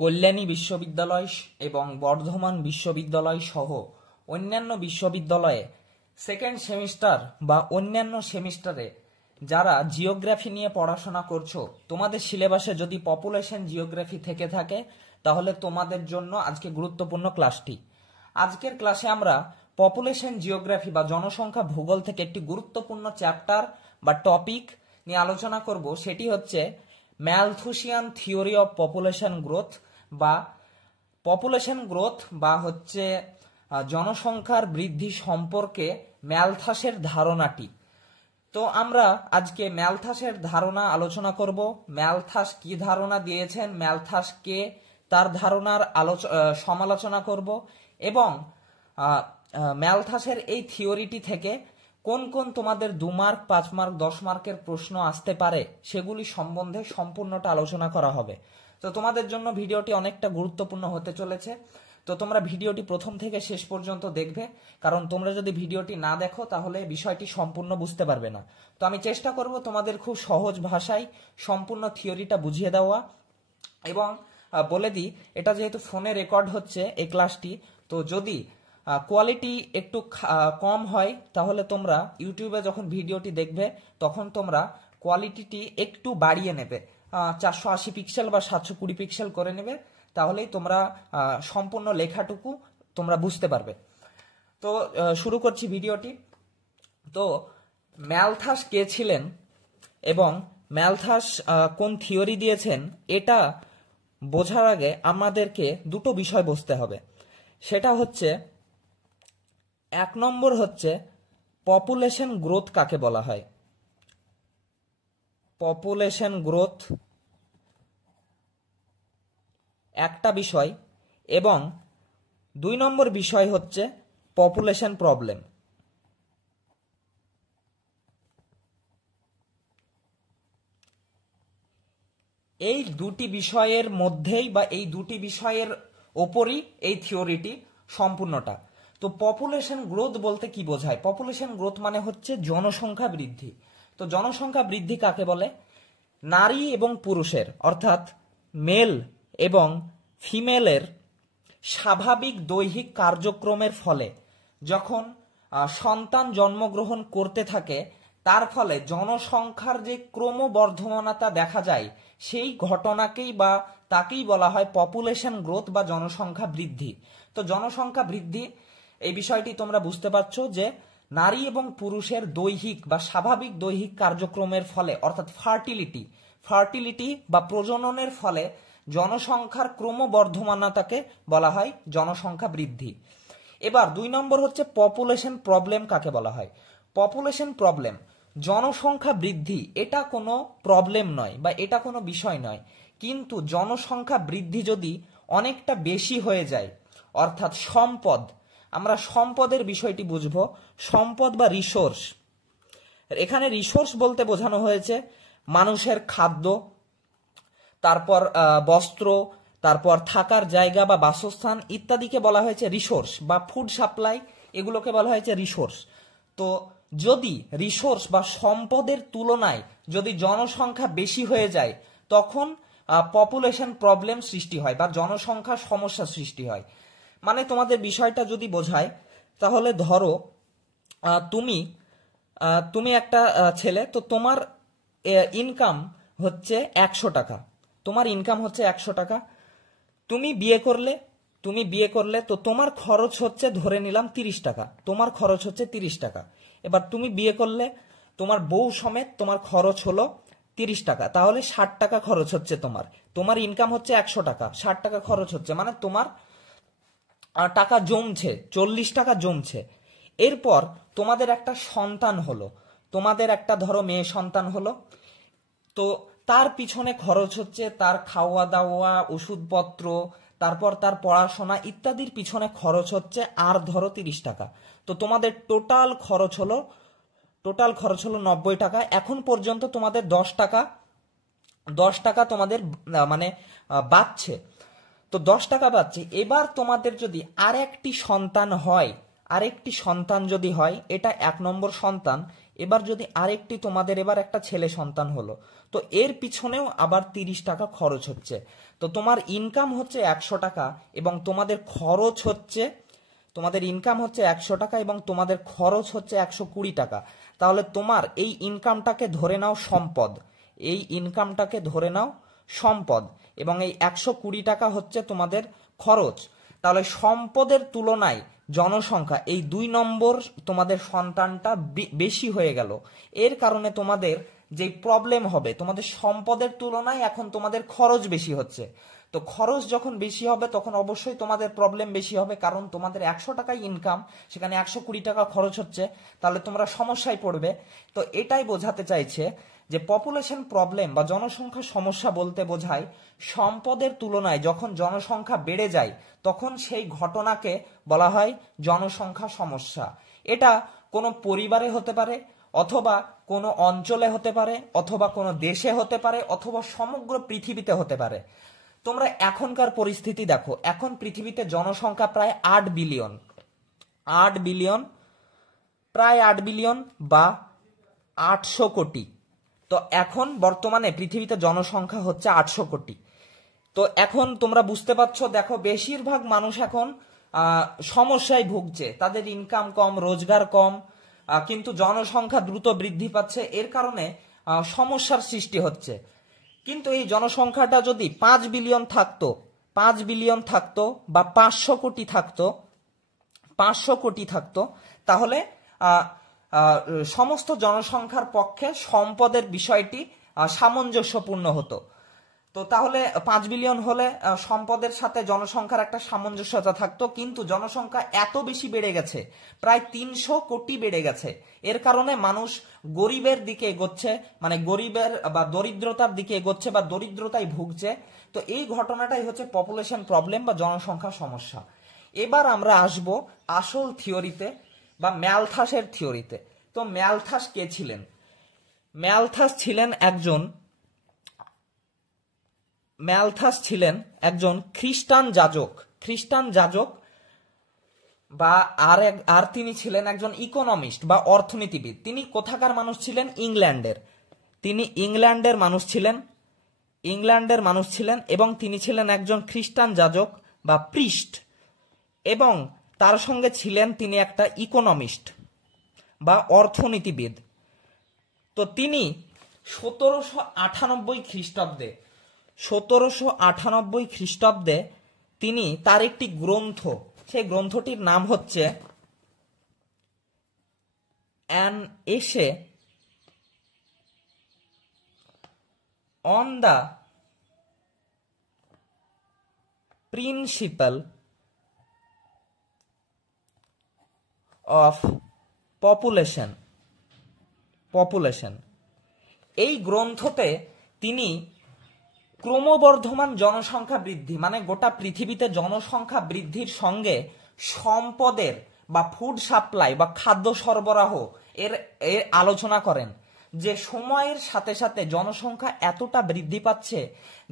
কল্যাণী বিশ্ববিদ্যালয় এবং বর্ধমান বিশ্ববিদ্যালয় সহ অন্যান্য বিশ্ববিদ্যালয়ে সেকেন্ড সেমিস্টার বা অন্যান্য সেমিস্টারে যারা জিওগ্রাফি নিয়ে পড়াশোনা করছো, তোমাদের সিলেবাসে যদি পপুলেশন জিওগ্রাফি থেকে থাকে তাহলে তোমাদের জন্য আজকে গুরুত্বপূর্ণ ক্লাসটি। আজকের ক্লাসে আমরা পপুলেশন জিওগ্রাফি বা জনসংখ্যা ভূগোল থেকে একটি গুরুত্বপূর্ণ চ্যাপ্টার বা টপিক নিয়ে আলোচনা করব। সেটি হচ্ছে ম্যালথুসিয়ান থিওরি অফ পপুলেশন গ্রোথ বা হচ্ছে জনসংখ্যার বৃদ্ধি সম্পর্কে ম্যালথাসের ধারণাটি। তো আমরা আজকে ম্যালথাসের ধারণা আলোচনা করব। ম্যালথাস কি ধারণা দিয়েছেন, ম্যালথাস কে, তার ধারণার সমালোচনা করব এবং ম্যালথাসের এই থিওরিটি থেকে কোন কোন তোমাদের 2 মার্ক, 5 মার্ক, 10 মার্কের প্রশ্ন আসতে পারে সেগুলি সম্বন্ধে সম্পূর্ণটা আলোচনা করা হবে। তো তোমাদের জন্য ভিডিওটি অনেকটা গুরুত্বপূর্ণ হতে চলেছে। তো তোমরা ভিডিওটি প্রথম থেকে শেষ পর্যন্ত দেখবে, কারণ তোমরা যদি ভিডিওটি না দেখো তাহলে বিষয়টি সম্পূর্ণ বুঝতে পারবে না। তো আমি চেষ্টা করব তোমাদের খুব সহজ ভাষায় সম্পূর্ণ থিওরিটা বুঝিয়ে দেওয়া। এবং বলে দিই, এটা যেহেতু ফোনে রেকর্ড হচ্ছে এই ক্লাসটি, তো যদি কোয়ালিটি একটু কম হয় তাহলে তোমরা ইউটিউবে যখন ভিডিওটি দেখবে তখন তোমরা কোয়ালিটিটি একটু বাড়িয়ে নেবে, 480 পিক্সেল বা 720 পিক্সেল করে নেবে, তাহলেই তোমরা সম্পূর্ণ লেখাটুকু তোমরা বুঝতে পারবে। তো শুরু করছি ভিডিওটি। তো ম্যালথাস কে ছিলেন এবং ম্যালথাস কোন থিওরি দিয়েছেন এটা বোঝার আগে আমাদেরকে দুটো বিষয় বুঝতে হবে। সেটা হচ্ছে, 1 নম্বর হচ্ছে পপুলেশন গ্রোথ কাকে বলা হয়। পপুলেশন গ্রোথ একটা বিষয় এবং 2 নম্বর বিষয় হচ্ছে পপুলেশন প্রবলেম। এই দুটি বিষয়ের মধ্যেই বা এই দুটি বিষয়ের ওপরই এই থিওরিটি সম্পূর্ণটা। তো পপুলেশন গ্রোথ বলতে কি বোঝায়? পপুলেশন গ্রোথ মানে হচ্ছে জনসংখ্যা বৃদ্ধি। তো জনসংখ্যা বৃদ্ধি কাকে বলে? নারী এবং পুরুষের, অর্থাৎ মেল এবং ফিমেলের স্বাভাবিক দৈহিক কার্যক্রমের ফলে যখন সন্তান জন্মগ্রহণ করতে থাকে, তার ফলে জনসংখ্যার যে ক্রমবর্ধমানতা দেখা যায়, সেই ঘটনাকেই বা তাকেই বলা হয় পপুলেশন গ্রোথ বা জনসংখ্যা বৃদ্ধি। তো জনসংখ্যা বৃদ্ধি এই বিষয়টি তোমরা বুঝতে পারছো যে নারী এবং পুরুষের দৈহিক বা স্বাভাবিক দৈহিক কার্যক্রমের ফলে, অর্থাৎ ফার্টিলিটি বা প্রজননের ফলে জনসংখ্যার ক্রমবর্ধমানতাকে বলা হয় জনসংখ্যা বৃদ্ধি। এবার 2 নম্বর হচ্ছে পপুলেশন প্রবলেম কাকে বলা হয়। পপুলেশন প্রবলেম, জনসংখ্যা বৃদ্ধি এটা কোনো প্রবলেম নয় বা এটা কোনো বিষয় নয়, কিন্তু জনসংখ্যা বৃদ্ধি যদি অনেকটা বেশি হয়ে যায়, অর্থাৎ সম্পদ, আমরা সম্পদের বিষয়টি বুঝবো। সম্পদ বা রিসোর্স, এখানে রিসোর্স বলতে বোঝানো হয়েছে মানুষের খাদ্য, তারপর বস্ত্র, তারপর থাকার জায়গা বা বাসস্থান ইত্যাদিকে বলা হয়েছে রিসোর্স, বা ফুড সাপ্লাই, এগুলোকে বলা হয়েছে রিসোর্স। তো যদি রিসোর্স বা সম্পদের তুলনায় যদি জনসংখ্যা বেশি হয়ে যায়, তখন পপুলেশন প্রবলেম সৃষ্টি হয় বা জনসংখ্যার সমস্যা সৃষ্টি হয়। মানে তোমাদের বিষয়টা যদি বোঝায়, তাহলে ধরো তুমি একটা ছেলে, তো তোমার ইনকাম হচ্ছে 100 টাকা, তোমার ইনকাম হচ্ছে 100 টাকা। তুমি বিয়ে করলে তো তোমার খরচ হচ্ছে, ধরে নিলাম 30 টাকা, তোমার খরচ হচ্ছে 30 টাকা। এবার তুমি বিয়ে করলে, তোমার বউ সমেত তোমার খরচ হলো 30 টাকা, তাহলে 60 টাকা খরচ হচ্ছে। তোমার ইনকাম হচ্ছে 100 টাকা, 60 টাকা খরচ হচ্ছে, মানে তোমার টাকা জমছে, 40 টাকা জমছে। এরপর তোমাদের একটা সন্তান হলো, তোমাদের একটা ধরো মেয়ে সন্তান হলো, তো তার পিছনে খরচ হচ্ছে, তার খাওয়া দাওয়া, ওষুধপত্র, তারপর তার পড়াশোনা ইত্যাদির পিছনে খরচ হচ্ছে আর ধরো 30 টাকা। তো তোমাদের টোটাল খরচ হলো 90 টাকা। এখন পর্যন্ত তোমাদের 10 টাকা তোমাদের মানে বাঁচছে। তো 10 টাকা বাঁচছে। এবার তোমাদের যদি আরেকটি সন্তান যদি হয়, এটা 1 নম্বর সন্তান, এবার যদি আরেকটি তোমাদের এবার একটা ছেলে সন্তান হলো, তো এর পিছনেও আবার 30 টাকা খরচ হচ্ছে। তো তোমার ইনকাম হচ্ছে 100 টাকা এবং তোমাদের খরচ হচ্ছে, তোমাদের ইনকাম হচ্ছে 100 টাকা এবং তোমাদের খরচ হচ্ছে 120 টাকা। তাহলে তোমার এই ইনকামটাকে ধরে নাও সম্পদ, এই ইনকামটাকে ধরে নাও সম্পদ, এবং এই 120 টাকা হচ্ছে তোমাদের খরচ। তাহলে সম্পদের তুলনায় জনসংখ্যা, এই 2 নম্বর তোমাদের সন্তানটা বেশি হয়ে গেল। এর কারণে তোমাদের যে প্রবলেম হবে, তোমাদের সম্পদের তুলনায় এখন তোমাদের খরচ বেশি হচ্ছে। তো খরচ যখন বেশি হবে তখন অবশ্যই তোমাদের প্রবলেম বেশি হবে, কারণ তোমাদের 100 টাকায় ইনকাম, সেখানে 120 টাকা খরচ হচ্ছে, তাহলে তোমরা সমস্যায় পড়বে। তো এটাই বোঝাতে চাইছে যে পপুলেশন প্রবলেম বা জনসংখ্যা সমস্যা বলতে বোঝায় সম্পদের তুলনায় যখন জনসংখ্যা বেড়ে যায় তখন সেই ঘটনাকে বলা হয় জনসংখ্যা সমস্যা। এটা কোনো পরিবারে হতে পারে, অথবা কোনো অঞ্চলে হতে পারে, অথবা কোনো দেশে হতে পারে, অথবা সমগ্র পৃথিবীতে হতে পারে। তোমরা এখনকার পরিস্থিতি দেখো, এখন পৃথিবীতে জনসংখ্যা প্রায় 8 বিলিয়ন, 8 বিলিয়ন, প্রায় 8 বিলিয়ন বা 800 কোটি। তো এখন বর্তমানে পৃথিবীতে জনসংখ্যা হচ্ছে 800 কোটি। তো এখন তোমরা বুঝতে পারছো, দেখো বেশিরভাগ মানুষ এখন সমস্যায় ভুগছে, তাদের ইনকাম কম, রোজগার কম, কিন্তু জনসংখ্যা দ্রুত বৃদ্ধি পাচ্ছে, এর কারণে সমস্যার সৃষ্টি হচ্ছে। কিন্তু এই জনসংখ্যাটা যদি 5 বিলিয়ন থাকতো, 5 বিলিয়ন থাকতো বা 500 কোটি থাকতো, 500 কোটি থাকতো, তাহলে সমস্ত জনসংখ্যার পক্ষে সম্পদের বিষয়টি সামঞ্জস্যপূর্ণ হতো। তো তাহলে 5 বিলিয়ন হলে সম্পদের সাথে জনসংখ্যার একটা সামঞ্জস্যতা থাকতো, কিন্তু জনসংখ্যা এত বেশি বেড়ে গেছে, প্রায় 300 কোটি বেড়ে গেছে। এর কারণে মানুষ গরিবের দিকে এগোচ্ছে, মানে গরিবের বা দরিদ্রতার দিকে এগোচ্ছে বা দরিদ্রতায় ভুগছে। তো এই ঘটনাটাই হচ্ছে পপুলেশন প্রবলেম বা জনসংখ্যা সমস্যা। এবার আমরা আসব আসল থিওরিতে বা ম্যালথাসের থিওরিতে। তো ম্যালথাস কে ছিলেন? ম্যালথাস ছিলেন একজন খ্রিস্টান যাজক, খ্রিস্টান যাজক, বা আর তিনি ছিলেন একজন ইকোনমিস্ট বা অর্থনীতিবিদ। তিনি কোথাকার মানুষ ছিলেন? ইংল্যান্ডের। তিনি ইংল্যান্ডের মানুষ ছিলেন এবং তিনি ছিলেন একজন খ্রিস্টান যাজক বা প্রিস্ট, এবং তার সঙ্গে ছিলেন তিনি একটা ইকোনমিস্ট বা অর্থনীতিবিদ। তো তিনি 1798 খ্রিস্টাব্দে তিনি তার একটি গ্রন্থ, সেই গ্রন্থটির নাম হচ্ছে an essay on the principal of population. এই গ্রন্থতে তিনি ক্রমবর্ধমান জনসংখ্যা বৃদ্ধি, মানে গোটা পৃথিবীতে জনসংখ্যা বৃদ্ধির সঙ্গে সম্পদের বা ফুড সাপ্লাই বা খাদ্য সরবরাহ এর আলোচনা করেন, যে সময়ের সাথে সাথে জনসংখ্যা এতটা বৃদ্ধি পাচ্ছে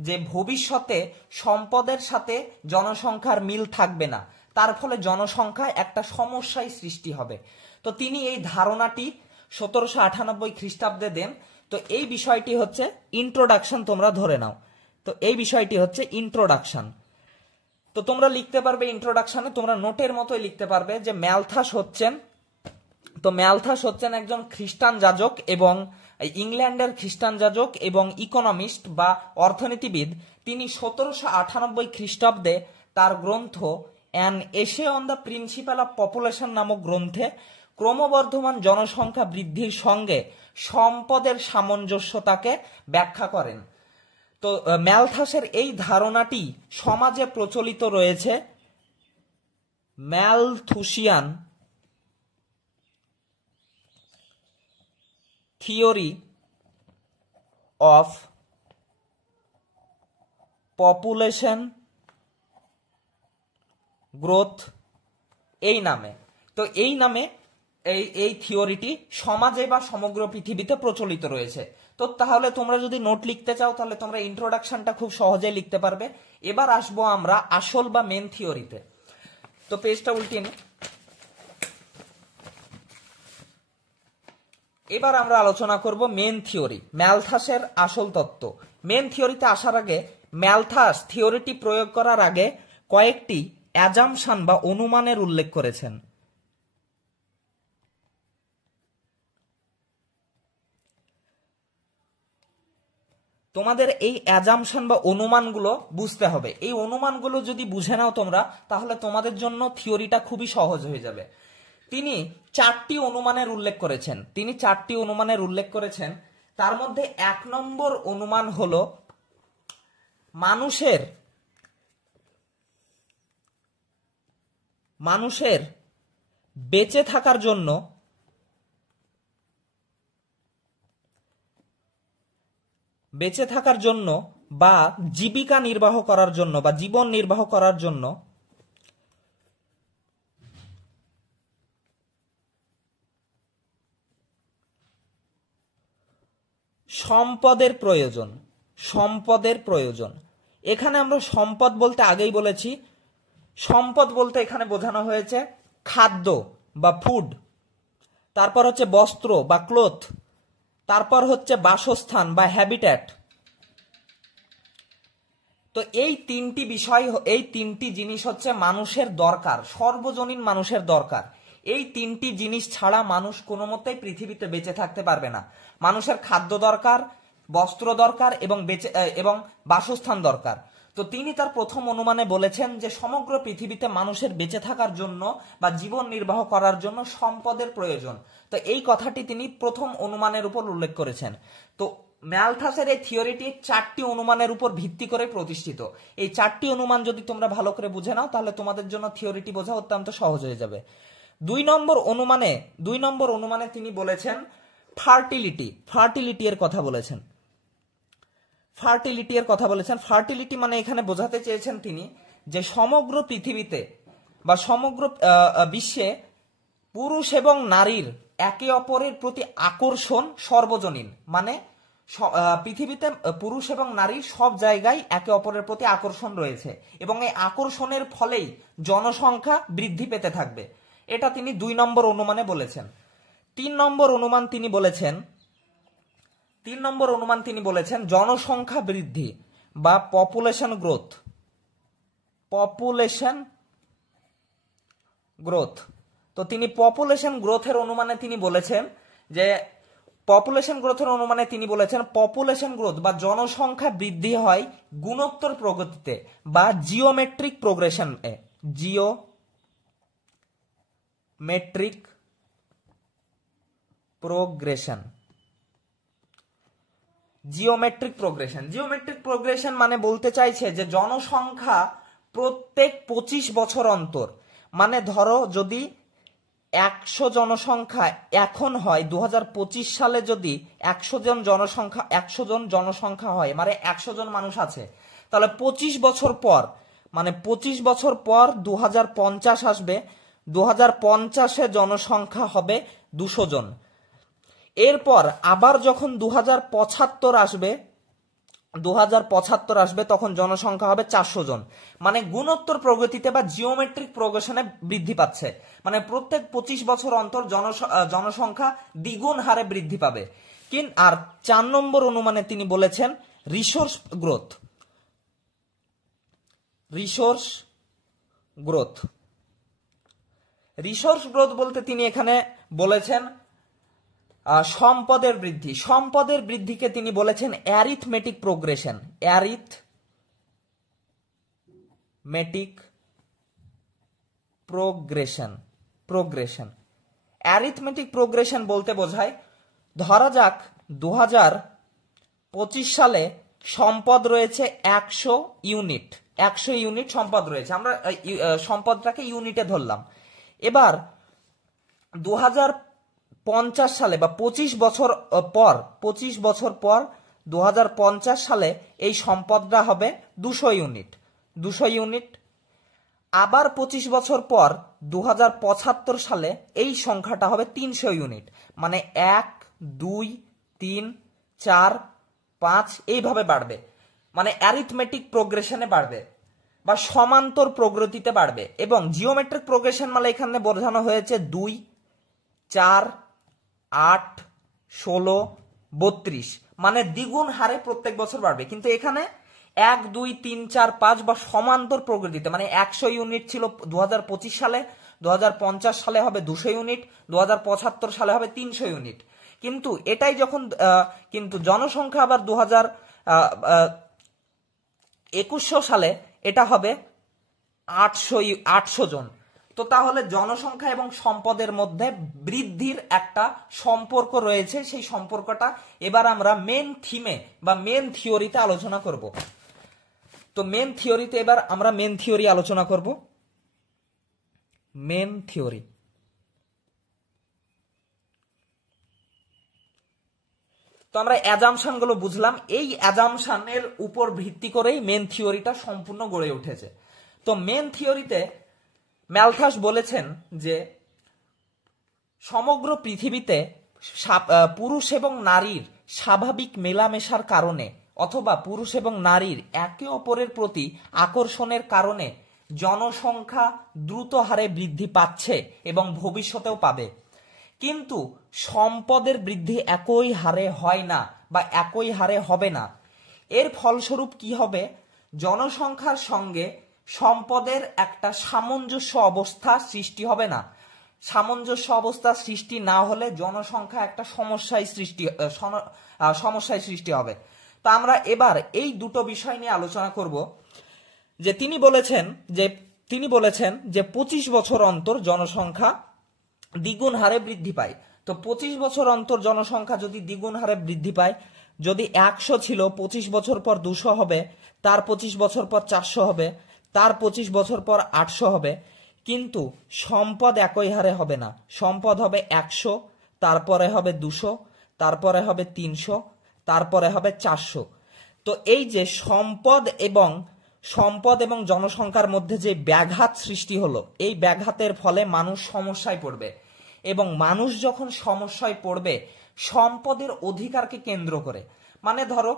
যে ভবিষ্যতে সম্পদের সাথে জনসংখ্যার মিল থাকবে না, তার ফলে জনসংখ্যায় একটা সমস্যায় সৃষ্টি হবে। তো তিনি এই ধারণাটি 1798 খ্রিস্টাব্দে দেন। তো এই বিষয়টি হচ্ছে ইন্ট্রোডাকশন, তোমরা ধরে নাও। তো এই বিষয়টি হচ্ছে ইন্ট্রোডাকশন। তো তোমরা লিখতে পারবে ইন্ট্রোডাকশনে, তোমরা নোটের মতোই লিখতে পারবে যে ম্যালথাস হচ্ছেন একজন খ্রিস্টান যাজক এবং ইংল্যান্ডের খ্রিস্টান যাজক এবং ইকোনমিস্ট বা অর্থনীতিবিদ। তিনি 1798 খ্রিস্টাব্দে তার গ্রন্থ an essay on the principal of population নামক গ্রন্থে ক্রমবর্ধমান জনসংখ্যা বৃদ্ধির সঙ্গে সম্পদের সামঞ্জস্যতাকে ব্যাখ্যা করেন। তো ম্যালথাসের এই ধারণাটি সমাজে প্রচলিত রয়েছে ম্যালথুসিয়ান থিওরি অফ পপুলেশন গ্রোথ এই নামে। তো এই নামে এই থিওরিটি সমাজে বা সমগ্র পৃথিবীতে প্রচলিত রয়েছে। তো তাহলে তোমরা যদি নোট লিখতে চাও তাহলে তোমরা ইন্ট্রোডাকশনটা খুব সহজেই লিখতে পারবে। এবার আসবো আমরা আসল বা মেন থিওরিতে। তো পেজটা উল্টিয়ে নি। এবার আমরা আলোচনা করব মেন থিওরি, ম্যালথাসের আসল তত্ত্ব। মেন থিওরিতে আসার আগে ম্যালথাস থিওরিটি প্রয়োগ করার আগে কয়েকটি অ্যাজাম্পশন বা অনুমানের উল্লেখ করেছেন। তোমাদের এই অ্যাজাম্পশন বা অনুমানগুলো বুঝতে হবে। এই অনুমানগুলো যদি বুঝে নাও তোমরা, তাহলে তোমাদের জন্য থিওরিটা খুবই সহজ হয়ে যাবে। তিনি চারটি অনুমানের উল্লেখ করেছেন। তার মধ্যে 1 নম্বর অনুমান হলো মানুষের বেঁচে থাকার জন্য বা জীবিকা নির্বাহ করার জন্য বা জীবন নির্বাহ করার জন্য সম্পদের প্রয়োজন। এখানে আমরা সম্পদ বলতে আগেই বলেছি, সম্পদ বলতে এখানে বোঝানো হয়েছে খাদ্য বা ফুড, তারপর হচ্ছে বস্ত্র বা ক্লোথ, তারপর হচ্ছে বাসস্থান বা হ্যাবিট্যাট। তো এই তিনটি জিনিস হচ্ছে মানুষের দরকার, সর্বজনীন মানুষের দরকার। এই তিনটি জিনিস ছাড়া মানুষ কোনো মতেই পৃথিবীতে বেঁচে থাকতে পারবে না। মানুষের খাদ্য দরকার, বস্ত্র দরকার এবং বাসস্থান দরকার। তো তিনি তার প্রথম অনুমানে বলেছেন যে সমগ্র পৃথিবীতে মানুষের বেঁচে থাকার জন্য বা জীবন নির্বাহ করার জন্য সম্পদের প্রয়োজন। তো এই কথাটি তিনি প্রথম অনুমানের উপর উল্লেখ করেছেন। তো ম্যালথাসের এই থিওরিটি 4টি অনুমানের উপর ভিত্তি করে প্রতিষ্ঠিত। এই 4টি অনুমান যদি তোমরা ভালো করে বুঝে নাও, তাহলে তোমাদের জন্য থিওরিটি বোঝা অত্যন্ত সহজ হয়ে যাবে। 2 নম্বর অনুমানে তিনি বলেছেন ফার্টিলিটি এর কথা বলেছেন। ফার্টিলিটি মানে এখানে বোঝাতে চেয়েছেন তিনি যে সমগ্র পৃথিবীতে বা সমগ্র বিশ্বে পুরুষ এবং নারীর একে অপরের প্রতি আকর্ষণ সর্বজনীন। মানে পৃথিবীতে পুরুষ এবং নারী সব জায়গায় একে অপরের প্রতি আকর্ষণ রয়েছে এবং এই আকর্ষণের ফলেই জনসংখ্যা বৃদ্ধি পেতে থাকবে। এটা তিনি 2 নম্বর অনুমানে বলেছেন। 3 নম্বর অনুমান তিনি বলেছেন জনসংখ্যা বৃদ্ধি বা পপুলেশন গ্রোথ। তো তিনি পপুলেশন গ্রোথের অনুমানে তিনি বলেছেন পপুলেশন গ্রোথ বা জনসংখ্যা বৃদ্ধি হয় গুণোত্তর প্রগতিতে বা জিওমেট্রিক প্রোগ্রেশন মানে বলতে চাইছে যে জনসংখ্যা প্রত্যেক 25 বছর অন্তর, মানে ধরো যদি 100 জনসংখ্যা এখন হয় 2025 সালে যদি 100 জন জনসংখ্যা হয়, মানে 100 জন মানুষ আছে, তাহলে 25 বছর পর 2050 আসবে। 2050-এ জনসংখ্যা হবে 200 জন। এরপর আবার যখন 2075 আসবে তখন জনসংখ্যা হবে 400 জন। মানে গুণোত্তর প্রগতিতে বা জিওমেট্রিক প্রোগ্রেশনে বৃদ্ধি পাচ্ছে, মানে প্রত্যেক 25 বছর অন্তর জনসংখ্যা দ্বিগুণ হারে বৃদ্ধি পাবে। আর 4 নম্বর অনুমানে তিনি বলেছেন রিসোর্স গ্রোথ বলতে তিনি এখানে বলেছেন সম্পদের বৃদ্ধিকে তিনি বলেছেন অ্যারিথমেটিক প্রোগ্রেশন। অ্যারিথমেটিক প্রোগ্রেশন বলতে বোঝায়, ধরা যাক 2025 সালে সম্পদ রয়েছে 100 ইউনিট সম্পদ রয়েছে, আমরা সম্পদটাকে ইউনিটে ধরলাম। এবার 2050 সালে বা 25 বছর পর 2050 সালে এই সম্পদটা হবে 200 ইউনিট। আবার 25 বছর পর 2075 সালে এই সংখ্যাটা হবে 300 ইউনিট। মানে 1, 2, 3, 4, 5 এইভাবে বাড়বে। মানে অ্যারিথমেটিক প্রোগ্রেশনে বাড়বে বা সমান্তর প্রগতিতে বাড়বে। এবং জিওমেট্রিক প্রোগ্রেশন মানে এখানে বোঝানো হয়েছে 2, 4, 8, 16, 32, মানে দ্বিগুণ হারে প্রত্যেক বছর বাড়বে। কিন্তু এখানে 1, 2, 3, 4, 5 বা সমান্তর প্রগতিতে, মানে 100 ইউনিট ছিল 2025 সালে, 2050 সালে হবে 200 ইউনিট, 2075 সালে হবে 300 ইউনিট। কিন্তু এটাই যখন কিন্তু জনসংখ্যা আবার 2021 সালে এটা হবে 800 জন। তো তাহলে জনসংখ্যা এবং সম্পদের মধ্যে বৃদ্ধির একটা সম্পর্ক রয়েছে। সেই সম্পর্কটা এবার আমরা মেন থিমে বা মেন থিওরিতে আলোচনা করব। তো মেন থিওরিতে এবার আমরা মেন থিওরি আলোচনা করব। মেন থিওরি, তো আমরা অ্যাজাম্পশন গুলো বুঝলাম। এই অ্যাজাম্পশনের উপর ভিত্তি করেই মেন থিওরিটা সম্পূর্ণ গড়ে উঠেছে। তো মেন থিওরিতে ম্যালথাস বলেছেন যে সমগ্র পৃথিবীতে পুরুষ এবং নারীর স্বাভাবিক মেলামেশার কারণে অথবা পুরুষ এবং নারীর একে অপরের প্রতি আকর্ষণের কারণে জনসংখ্যা দ্রুত হারে বৃদ্ধি পাচ্ছে এবং ভবিষ্যতেও পাবে। কিন্তু সম্পদের বৃদ্ধি একই হারে হয় না বা একই হারে হবে না। এর ফলস্বরূপ কি হবে? জনসংখ্যার সঙ্গে সম্পদের একটা সামঞ্জস্য অবস্থা সৃষ্টি হবে না। সামঞ্জস্য অবস্থা সৃষ্টি না হলে জনসংখ্যা একটা সমস্যায় সৃষ্টি হবে। তা আমরা এবার এই দুটো বিষয় নিয়ে আলোচনা করব। যে তিনি বলেছেন যে 25 বছর অন্তর জনসংখ্যা দ্বিগুণ হারে বৃদ্ধি পায়। তো 25 বছর অন্তর জনসংখ্যা যদি দ্বিগুণ হারে বৃদ্ধি পায়, যদি 100 ছিল 25 বছর পর 200 হবে, তার 25 বছর পর 400 হবে, তার 25 বছর পর 800 হবে। কিন্তু সম্পদ একই হারে হবে না। সম্পদ হবে 100, তারপরে হবে 200, তারপরে হবে 300, তারপরে হবে 400। তো এই যে সম্পদ এবং জনসংখ্যার মধ্যে যে ব্যাঘাত সৃষ্টি হলো, এই ব্যাঘাতের ফলে মানুষ সমস্যায় পড়বে। এবং মানুষ যখন সমস্যায় পড়বে সম্পদের অধিকারকে কেন্দ্র করে, মানে ধরো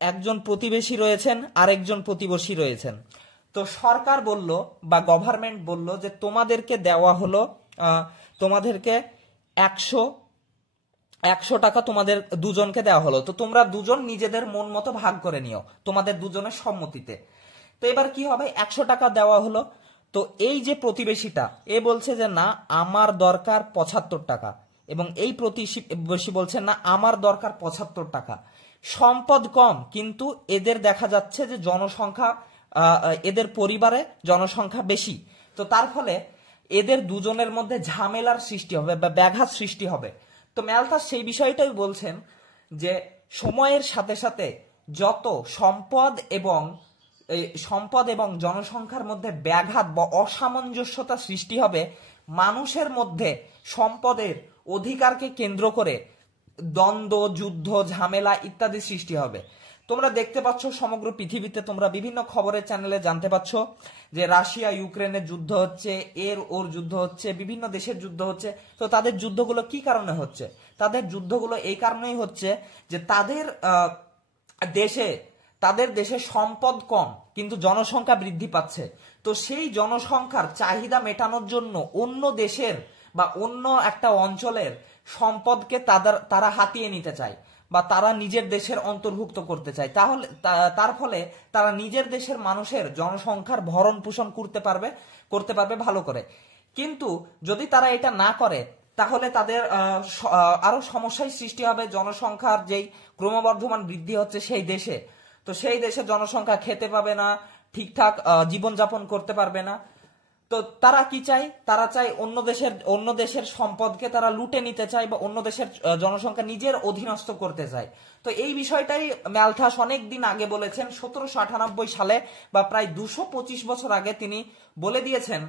একজন প্রতিবেশী রয়েছেন, আরেকজন প্রতিবেশী রয়েছেন। তো সরকার বলল বা গভর্নমেন্ট বলল যে তোমাদেরকে দেওয়া হলো, তোমাদেরকে 100 টাকা তোমাদের দুজনকে দেওয়া হলো। তো তোমরা দুজন নিজেদের মন মতো ভাগ করে নিও তোমাদের দুজনের সম্মতিতে। তো এবার কি হবে? 100 টাকা দেওয়া হলো। তো এই যে প্রতিবেশীটা, এ বলছে যে না আমার দরকার 75 টাকা, এবং এই প্রতিবেশী বলছে না আমার দরকার 75 টাকা। সম্পদ কম, কিন্তু এদের দেখা যাচ্ছে যে জনসংখ্যা, এদের পরিবারে জনসংখ্যা বেশি। তো তার ফলে এদের দুজনের মধ্যে ঝামেলার সৃষ্টি হবে বা ব্যাঘাত সৃষ্টি হবে। তো ম্যালথাস সেই বিষয়টাই বলছেন যে সময়ের সাথে সাথে যত সম্পদ এবং জনসংখ্যার মধ্যে ব্যাঘাত বা অসামঞ্জস্যতা সৃষ্টি হবে, মানুষের মধ্যে সম্পদের অধিকারকে কেন্দ্র করে দ্বন্দ্ব, যুদ্ধ, ঝামেলা ইত্যাদি সৃষ্টি হবে। তোমরা দেখতে পাচ্ছ সমগ্র পৃথিবীতে, তোমরা বিভিন্ন খবরের চ্যানেলে জানতে পাচ্ছ যে রাশিয়া ইউক্রেনের যুদ্ধ হচ্ছে, ওর যুদ্ধ হচ্ছে, বিভিন্ন দেশের যুদ্ধ হচ্ছে। তো তাদের যুদ্ধগুলো কি কারণে হচ্ছে? তাদের যুদ্ধগুলো এই কারণেই হচ্ছে যে তাদের দেশে সম্পদ কম কিন্তু জনসংখ্যা বৃদ্ধি পাচ্ছে। তো সেই জনসংখ্যার চাহিদা মেটানোর জন্য অন্য দেশের বা অন্য একটা অঞ্চলের সম্পদকে তারা হাতিয়ে নিতে চায় বা তারা নিজের দেশের অন্তর্ভুক্ত করতে চায়। তাহলে তার ফলে তারা নিজের দেশের মানুষের জনসংখ্যার ভরণ পোষণ করতে পারবে ভালো করে। কিন্তু যদি তারা এটা না করে তাহলে তাদের আরো সমস্যায় সৃষ্টি হবে। জনসংখ্যার যেই ক্রমবর্ধমান বৃদ্ধি হচ্ছে সেই দেশে, তো সেই দেশে জনসংখ্যা খেতে পাবে না, ঠিকঠাক জীবনযাপন করতে পারবে না। তো তারা কি চায়? তারা চায় অন্য দেশের সম্পদকে তারা লুটে নিতে চায় বা অন্য দেশের জনসংখ্যা নিজের অধীনস্থ করতে চায়। তো এই বিষয়টাই ম্যালথাস অনেক দিন আগে বলেছেন, 1798 সালে বা প্রায় 225 বছর আগে তিনি বলে দিয়েছেন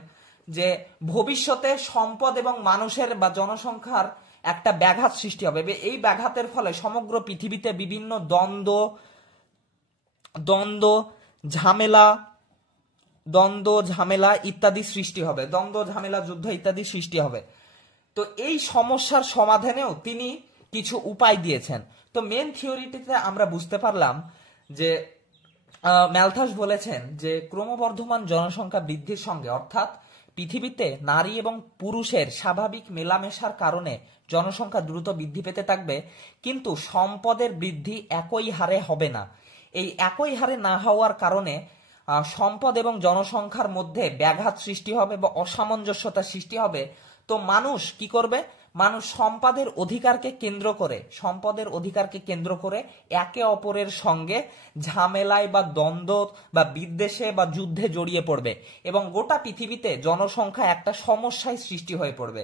যে ভবিষ্যতে সম্পদ এবং মানুষের বা জনসংখ্যার একটা ব্যাঘাত সৃষ্টি হবে। এই ব্যাঘাতের ফলে সমগ্র পৃথিবীতে বিভিন্ন দ্বন্দ্ব ঝামেলা ইত্যাদি সৃষ্টি হবে, দ্বন্দ্ব ঝামেলা যুদ্ধ ইত্যাদি সৃষ্টি হবে। তো এই সমস্যার সমাধানেও তিনি কিছু উপায় দিয়েছেন। তো মেন থিওরিটিতে আমরা বুঝতে পারলাম যে ম্যালথাস বলেছেন যে ক্রমবর্ধমান জনসংখ্যা বৃদ্ধির সঙ্গে, অর্থাৎ পৃথিবীতে নারী এবং পুরুষের স্বাভাবিক মেলামেশার কারণে জনসংখ্যা দ্রুত বৃদ্ধি পেতে থাকবে, কিন্তু সম্পদের বৃদ্ধি একই হারে হবে না। এই একই হারে না হওয়ার কারণে সম্পদ এবং জনসংখ্যার মধ্যে ব্যাঘাত সৃষ্টি হবে বা অসামঞ্জস্যতা সৃষ্টি হবে। তো মানুষ কি করবে? মানুষ সম্পদের অধিকারকে কেন্দ্র করে একে অপরের সঙ্গে ঝামেলায় বা দ্বন্দ্ব বা বিদ্বেষে বা যুদ্ধে জড়িয়ে পড়বে এবং গোটা পৃথিবীতে জনসংখ্যা একটা সমস্যায় সৃষ্টি হয়ে পড়বে।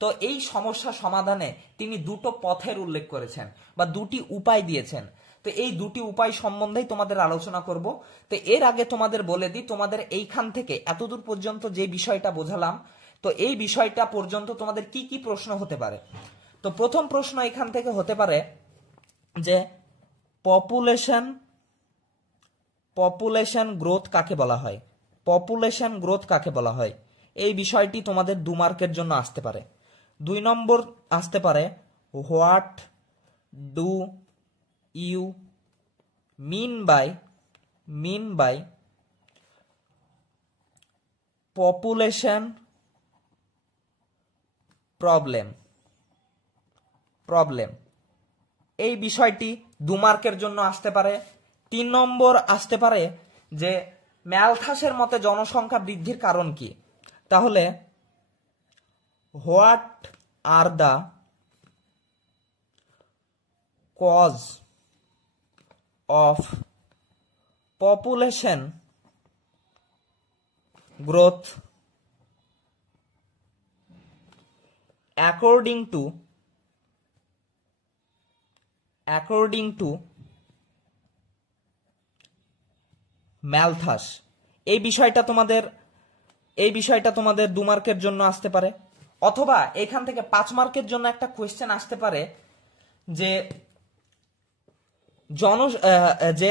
তো এই সমস্যা সমাধানে তিনি দুটো পথের উল্লেখ করেছেন বা দুটি উপায় দিয়েছেন। তো এই দুটি উপায় সম্বন্ধেই তোমাদের আলোচনা করব। তো এর আগে তোমাদের বলে দিই, তোমাদের এইখান থেকে এতদূর পর্যন্ত যে বিষয়টা বোঝালাম, তো এই বিষয়টা পর্যন্ত তোমাদের কি কি প্রশ্ন হতে পারে। তো প্রথম প্রশ্ন এখান থেকে হতে পারে যে পপুলেশন গ্রোথ কাকে বলা হয়, পপুলেশন গ্রোথ কাকে বলা হয়, এই বিষয়টি তোমাদের 2 মার্কের জন্য আসতে পারে। 2 নম্বর আসতে পারে what do you mean by population problem, এই বিষয়টি 2 মার্কের জন্য আসতে পারে। 3 নম্বর আসতে পারে যে ম্যালথাসের মতে জনসংখ্যা বৃদ্ধির কারণ কি, তাহলে what are the cause of population growth according to Malthus. এই বিষয়টা তোমাদের 2 মার্কের জন্য আসতে পারে। অথবা এখান থেকে 5 মার্কের জন্য একটা কোয়েশ্চেন আসতে পারে যে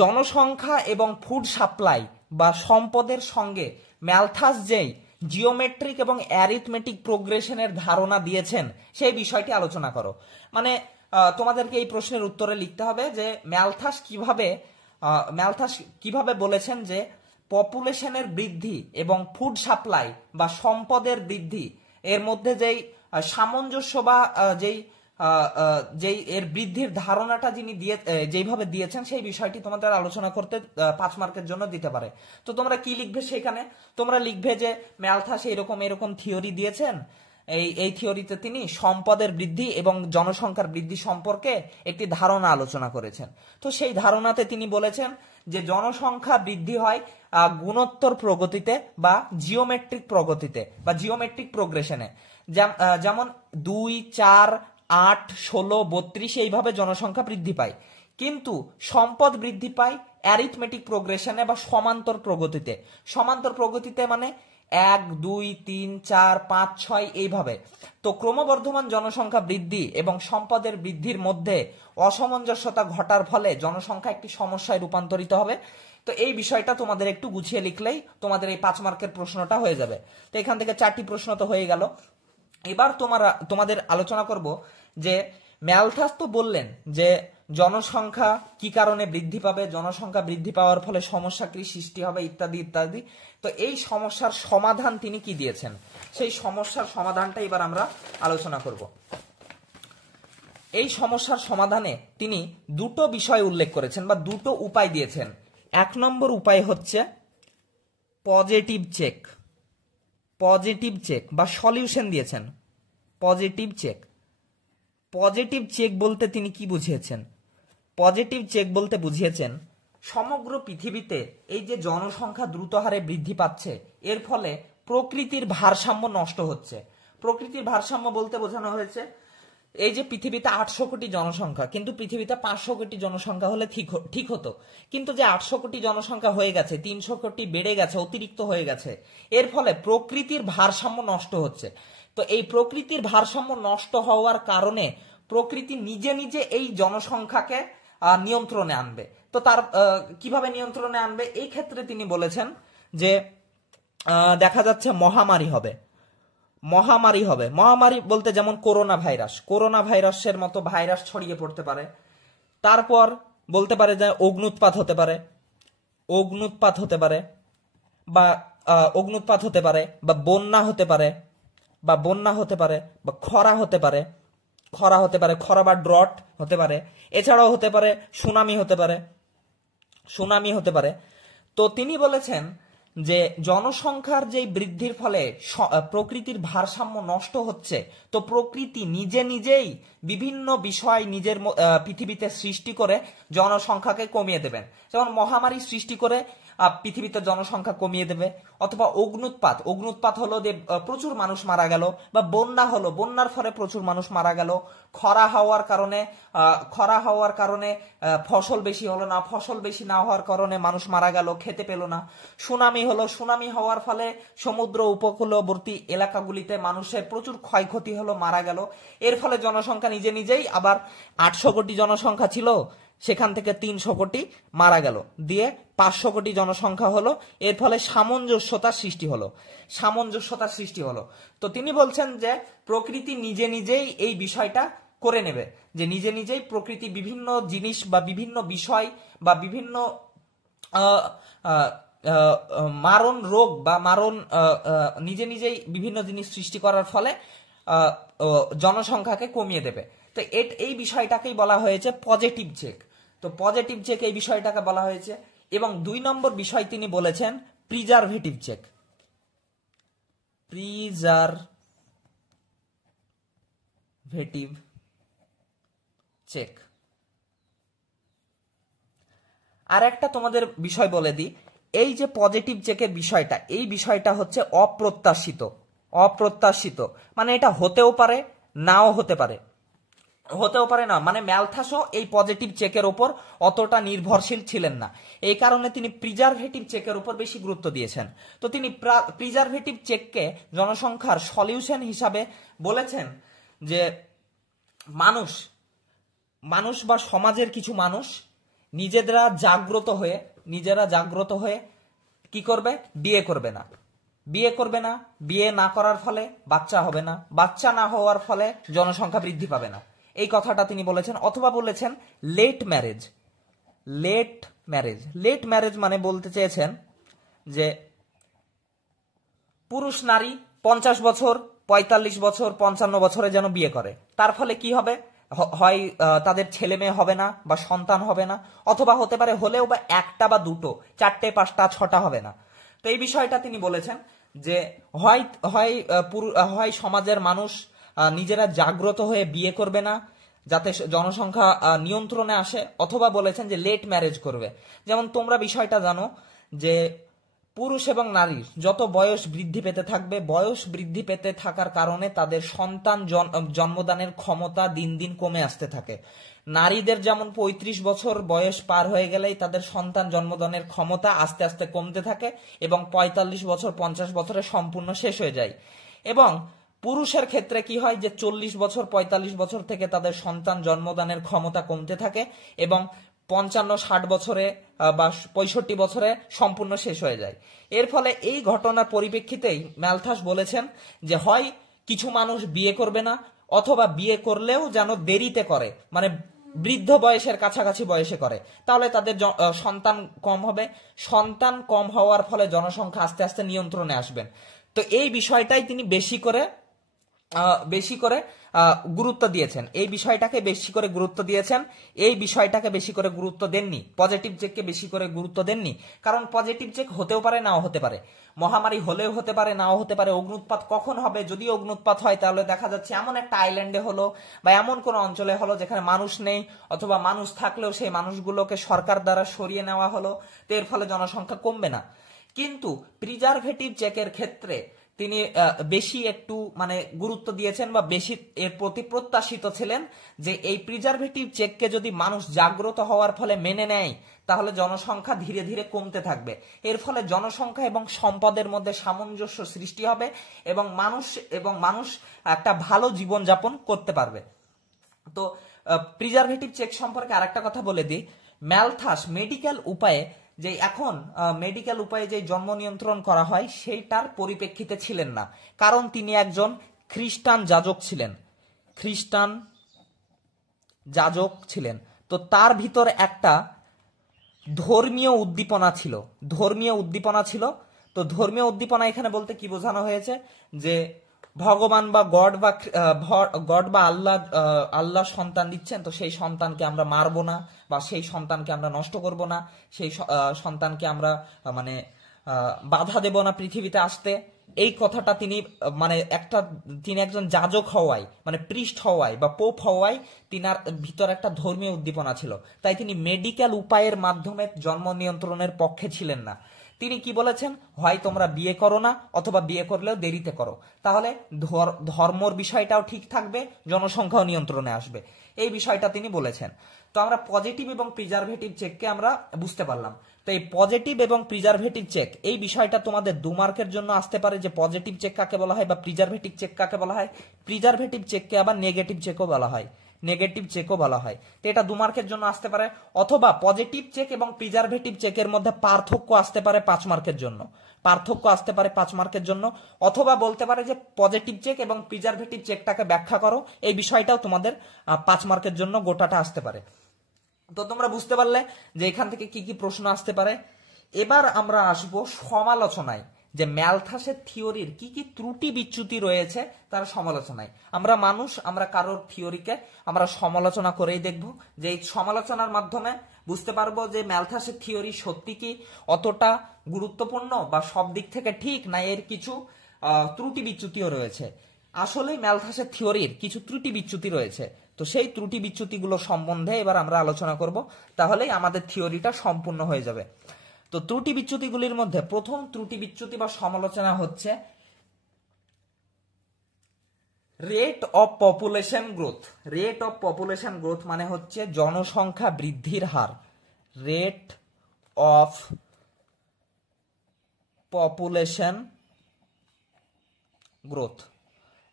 জনসংখ্যা এবং ফুড সাপ্লাই বা সম্পদের সঙ্গে ম্যালথাস যেই জিওমেট্রিক এবং অ্যারিথমেটিক প্রোগ্রেশনের ধারণা দিয়েছেন সেই বিষয়টি আলোচনা করো। মানে তোমাদেরকে এই প্রশ্নের উত্তরে লিখতে হবে যে ম্যালথাস কিভাবে বলেছেন যে পপুলেশনের বৃদ্ধি এবং ফুড সাপ্লাই বা সম্পদের বৃদ্ধি এর মধ্যে যেই সামঞ্জস্য বা যেই এর বৃদ্ধির ধারণাটা যিনি যেইভাবে দিয়েছেন সেই বিষয়টি তোমাদের আলোচনা করতে 5 মার্কের জন্য দিতে পারে। তো তোমরা কি লিখবে সেখানে? তোমরা লিখবে যে ম্যালথাস এরকম থিওরি দিয়েছেন, এই থিওরিতে তিনি সম্পদের বৃদ্ধি এবং জনসংখ্যার বৃদ্ধি সম্পর্কে একটি ধারণা আলোচনা করেছেন। তো সেই ধারণাতে তিনি বলেছেন যে জনসংখ্যা বৃদ্ধি হয় গুণোত্তর প্রগতিতে বা জিওমেট্রিক প্রগতিতে বা জিওমেট্রিক প্রোগ্রেশনে, যেমন 2, 4, 8, 16, 32 এইভাবে জনসংখ্যা বৃদ্ধি পায়। কিন্তু সম্পদ বৃদ্ধি পায় অ্যারিথমেটিক প্রোগ্রেশনে বা সমান্তর প্রগতিতে মানে 1, 2, 3, 4, 5, 6 এইভাবে। তো ক্রমবর্ধমান জনসংখ্যা বৃদ্ধি এবং সম্পদের বৃদ্ধির মধ্যে অসামঞ্জস্যতা ঘটার ফলে জনসংখ্যা একটি সমস্যায় রূপান্তরিত হবে। তো এই বিষয়টা তোমাদের একটু গুছিয়ে লিখলেই তোমাদের এই 5 মার্কের প্রশ্নটা হয়ে যাবে। তো এখান থেকে 4টি প্রশ্ন তো হয়ে গেল। এবার তোমাদের আলোচনা করব যে ম্যালথাস তো বললেন যে জনসংখ্যা কি কারণে বৃদ্ধি পাবে, জনসংখ্যা বৃদ্ধি পাওয়ার ফলে সমস্যা কি সৃষ্টি হবে ইত্যাদি ইত্যাদি। তো এই সমস্যার সমাধান তিনি কি দিয়েছেন, সেই সমস্যার সমাধানটা এবার আমরা আলোচনা করব। এই সমস্যার সমাধানে তিনি দুটো বিষয় উল্লেখ করেছেন বা দুটো উপায় দিয়েছেন। 1 নম্বর উপায় হচ্ছে পজিটিভ চেক বা সলিউশন দিয়েছেন। পজিটিভ চেক বলতে তিনি কি বুঝিয়েছেন? পজিটিভ চেক বলতে বুঝিয়েছেন সমগ্র পৃথিবীতে এই যে জনসংখ্যা দ্রুত হারে বৃদ্ধি পাচ্ছে এর ফলে প্রকৃতির ভারসাম্য নষ্ট হচ্ছে। প্রকৃতির ভারসাম্য বলতে বোঝানো হয়েছে এই যে পৃথিবীতে 800 কোটি জনসংখ্যা, কিন্তু পৃথিবীতে 500 কোটি জনসংখ্যা হলে ঠিক হতো, কিন্তু যে 800 কোটি জনসংখ্যা হয়ে গেছে, 300 কোটি বেড়ে গেছে, অতিরিক্ত হয়ে গেছে, এর ফলে প্রকৃতির ভারসাম্য নষ্ট হচ্ছে। তো এই প্রকৃতির ভারসাম্য নষ্ট হওয়ার কারণে প্রকৃতি নিজে নিজে এই জনসংখ্যাকে নিয়ন্ত্রণে আনবে। তো তার কিভাবে নিয়ন্ত্রণে আনবে? এই ক্ষেত্রে তিনি বলেছেন যে দেখা যাচ্ছে মহামারী হবে। মহামারী বলতে যেমন করোনা ভাইরাসের মতো ভাইরাস ছড়িয়ে পড়তে পারে। তারপর বলতে পারে যে অগ্নুৎপাত হতে পারে বা অগ্নুৎপাত হতে পারে, বা বন্যা হতে পারে, বা খরা হতে পারে, খরা বা ড্রট হতে পারে। এছাড়াও হতে পারে সুনামি হতে পারে। তো তিনি বলেছেন যে জনসংখ্যার যে বৃদ্ধির ফলে প্রকৃতির ভারসাম্য নষ্ট হচ্ছে, তো প্রকৃতি নিজে নিজেই বিভিন্ন বিষয় নিজের পৃথিবীতে সৃষ্টি করে জনসংখ্যাকে কমিয়ে দেবেন। যেমন মহামারী সৃষ্টি করে পৃথিবীতে জনসংখ্যা কমিয়ে দেবে, অথবা অগ্নুৎপাত হলো যে প্রচুর মানুষ মারা গেল, বা বন্যা হলো, বন্যার ফলে প্রচুর মানুষ মারা গেল, খরা হওয়ার কারণে ফসল বেশি হলো না, ফসল বেশি না হওয়ার কারণে মানুষ মারা গেল, খেতে পেল না। সুনামি হওয়ার ফলে সমুদ্র উপকূলবর্তী এলাকাগুলিতে মানুষের প্রচুর ক্ষয়ক্ষতি হলো, মারা গেল। এর ফলে জনসংখ্যা নিজে নিজেই আবার 800 কোটি জনসংখ্যা ছিল, সেখান থেকে 300 কোটি মারা গেল, দিয়ে 500 কোটি জনসংখ্যা হলো। এর ফলে সামঞ্জস্যতার সৃষ্টি হলো। তো তিনি বলছেন যে প্রকৃতি নিজে নিজেই এই বিষয়টা করে নেবে, যে নিজে নিজেই প্রকৃতি বিভিন্ন জিনিস বা বিভিন্ন বিষয় বা বিভিন্ন মারণ রোগ বা নিজে নিজেই বিভিন্ন জিনিস সৃষ্টি করার ফলে জনসংখ্যাকে কমিয়ে দেবে। তো এই বিষয়টাকেই বলা হয়েছে পজিটিভ চেক। তো পজিটিভ চেক এই বিষয়টাকে বলা হয়েছে। এবং 2 নম্বর বিষয় তিনি বলেছেন প্রিজারভেটিভ চেক। আর একটা তোমাদের বিষয় বলে দিই, এই যে পজিটিভ চেকের বিষয়টা, এই বিষয়টা হচ্ছে অপ্রত্যাশিত, মানে এটা হতেও পারে নাও হতে পারে, না, মানে ম্যালথাসও এই পজিটিভ চেকের উপর অতটা নির্ভরশীল ছিলেন না। এই কারণে তিনি প্রিজারভেটিভ চেকের উপর বেশি গুরুত্ব দিয়েছেন। তো তিনি প্রিজারভেটিভ চেককে জনসংখ্যার সলিউশন হিসাবে বলেছেন যে মানুষ বা সমাজের কিছু মানুষ নিজেরা জাগ্রত হয়ে কি করবে? বিয়ে করবে না। বিয়ে না করার ফলে বাচ্চা হবে না, বাচ্চা না হওয়ার ফলে জনসংখ্যা বৃদ্ধি পাবে না, এই কথাটা তিনি বলেছেন। অথবা বলেছেন লেট ম্যারেজ মানে বলতে চেয়েছেন যে পুরুষ নারী 50 বছর, 45 বছর, 55 বছরে যেন বিয়ে করে। তার ফলে কি হবে? হয় তাদের ছেলে মেয়ে হবে না বা সন্তান হবে না, অথবা হতে পারে হলেও বা একটা বা দুটো, 4টে 5টা 6টা হবে না। তো এই বিষয়টা তিনি বলেছেন যে হয় সমাজের মানুষ নিজেরা জাগ্রত হয়ে বিয়ে করবে না যাতে জনসংখ্যা নিয়ন্ত্রণে আসে, অথবা বলেছেন যে লেট ম্যারেজ করবে। যেমন তোমরা বিষয়টা জানো যে পুরুষ এবং নারীর যত বয়স বৃদ্ধি পেতে থাকবে, বয়স বৃদ্ধি পেতে থাকার কারণে তাদের সন্তান জন্মদানের ক্ষমতা দিন দিন কমে আসতে থাকে। নারীদের যেমন 35 বছর বয়স পার হয়ে গেলেই তাদের সন্তান জন্মদানের ক্ষমতা আস্তে আস্তে কমতে থাকে এবং 45 বছর 50 বছরে সম্পূর্ণ শেষ হয়ে যায়। এবং পুরুষের ক্ষেত্রে কি হয় যে 40 বছর 45 বছর থেকে তাদের সন্তান জন্মদানের ক্ষমতা কমতে থাকে এবং 55-60 বছরে বা 65 বছরে সম্পূর্ণ শেষ হয়ে যায়। এর ফলে এই ঘটনার পরিপ্রেক্ষিতেই ম্যালথাস বলেছেন যে হয় কিছু মানুষ বিয়ে করবে না, অথবা বিয়ে করলেও যেন দেরিতে করে, মানে বৃদ্ধ বয়সের কাছাকাছি বয়সে করে, তাহলে তাদের সন্তান কম হবে। সন্তান কম হওয়ার ফলে জনসংখ্যা আস্তে আস্তে নিয়ন্ত্রণে আসবেন। তো এই বিষয়টাই তিনি বেশি করে গুরুত্ব দিয়েছেন, এই বিষয়টাকে বেশি করে গুরুত্ব দেননি, পজিটিভ চেককে বেশি করে গুরুত্ব দেননি। কারণ পজিটিভ চেক হতেও পারে নাও হতে পারে, মহামারী হলেও হতে পারে নাও হতে পারে, অগ্নুৎপাত কখন হবে, যদি অগ্নুৎপাত হয় তাহলে দেখা যাচ্ছে এমন একটা আইল্যান্ডে হলো বা এমন কোন অঞ্চলে হলো যেখানে মানুষ নেই, অথবা মানুষ থাকলেও সেই মানুষগুলোকে সরকার দ্বারা সরিয়ে নেওয়া হলো, তো এর ফলে জনসংখ্যা কমবে না। কিন্তু প্রিজারভেটিভ চেকের ক্ষেত্রে তিনি বেশি একটু মানে গুরুত্ব দিয়েছেন বা বেশি এর প্রতি প্রত্যাশিত ছিলেন যে এই প্রিজারভেটিভ চেককে যদি মানুষ জাগ্রত হওয়ার ফলে মেনে নেয় তাহলে জনসংখ্যা ধীরে ধীরে কমতে থাকবে। এর ফলে জনসংখ্যা এবং সম্পদের মধ্যে সামঞ্জস্য সৃষ্টি হবে এবং মানুষ একটা ভালো জীবনযাপন করতে পারবে। তো প্রিজারভেটিভ চেক সম্পর্কে আরেকটা কথা বলে দিই, ম্যালথাস মেডিকেল উপায়ে যে জন্ম নিয়ন্ত্রণ করা হয় সেইটার পরিপ্রেক্ষিতে ছিলেন না, কারণ তিনি একজন খ্রিস্টান যাজক ছিলেন। তো তার ভিতর একটা ধর্মীয় উদ্দীপনা ছিল। তো ধর্মীয় উদ্দীপনা এখানে বলতে কি বোঝানো হয়েছে, যে ভগবান বা গড বা আল্লাহ সন্তান দিচ্ছেন, তো সেই সন্তানকে আমরা মারবো না, বা সেই সন্তানকে আমরা নষ্ট করব না, সেই সন্তানকে আমরা মানে বাধা দেব না পৃথিবীতে আসতে। এই কথাটা তিনি তিনি একজন যাজক হওয়ায়, মানে প্রিস্ট হওয়ায় বা পোপ হওয়ায় তিনার ভিতর একটা ধর্মীয় উদ্দীপনা ছিল। তাই তিনি মেডিকেল উপায়ের মাধ্যমে জন্ম নিয়ন্ত্রণের পক্ষে ছিলেন না। তিনি কি বলেছেন, হয় তোমরা বিয়ে করো না, অথবা বিয়ে করলেও দেরিতে করো, তাহলে ধর্মর বিষয়টাও ঠিক থাকবে, জনসংখ্যাও নিয়ন্ত্রণে আসবে। এই বিষয়টা তিনি বলেছেন। তো আমরা পজিটিভ এবং প্রিজারভেটিভ চেককে আমরা বুঝতে পারলাম। তো এই পজিটিভ এবং প্রিজারভেটিভ চেক, এই বিষয়টা তোমাদের 2 মার্কের জন্য আসতে পারে, যে পজিটিভ চেক কাকে বলা হয় বা প্রিজারভেটিভ চেক কাকে বলা হয়। প্রিজারভেটিভ চেককে আবার নেগেটিভ চেকও বলা হয়, নেগেটিভ চেকও বলা হয়। তো এটা 2 মার্কের জন্য আসতে পারে। অথবা পজিটিভ চেক এবং প্রিজারভেটিভ চেকের মধ্যে পার্থক্য আসতে পারে 5 মার্কের জন্য, পার্থক্য আসতে পারে 5 মার্কের জন্য। অথবা বলতে পারে যে পজিটিভ চেক এবং প্রিজারভেটিভ চেকটাকে ব্যাখ্যা করো, এই বিষয়টাও তোমাদের 5 মার্কের জন্য গোটাটা আসতে পারে। তো তোমরা বুঝতে পারলে যে এখান থেকে কি কি প্রশ্ন আসতে পারে। এবার আমরা আসব সমালোচনায়, যে ম্যালথাসের থিওরির কি কি ত্রুটি বিচ্যুতি রয়েছে তার সমালোচনায়। আমরা মানুষ, আমরা কারোর থিওরিকে আমরা সমালোচনা করেই দেখব, যে এই সমালোচনার মাধ্যমে বুঝতে পারবো যে ম্যালথাসের থিওরি সত্যি কি অতটা গুরুত্বপূর্ণ বা সব দিক থেকে ঠিক, না এর কিছু ত্রুটি বিচ্যুতিও রয়েছে। আসলে ম্যালথাসের থিওরির কিছু ত্রুটি বিচ্যুতি রয়েছে। তো সেই ত্রুটি বিচ্যুতিগুলো সম্বন্ধে এবার আমরা আলোচনা করব, তাহলেই আমাদের থিওরিটা সম্পূর্ণ হয়ে যাবে। তো ত্রুটি বিচ্যুতিগুলির মধ্যে প্রথম ত্রুটি বিচ্যুতি বা সমালোচনা হচ্ছে rate of population growth. Rate of population growth মানে হচ্ছে জনসংখ্যা বৃদ্ধির হার। Rate of population growth,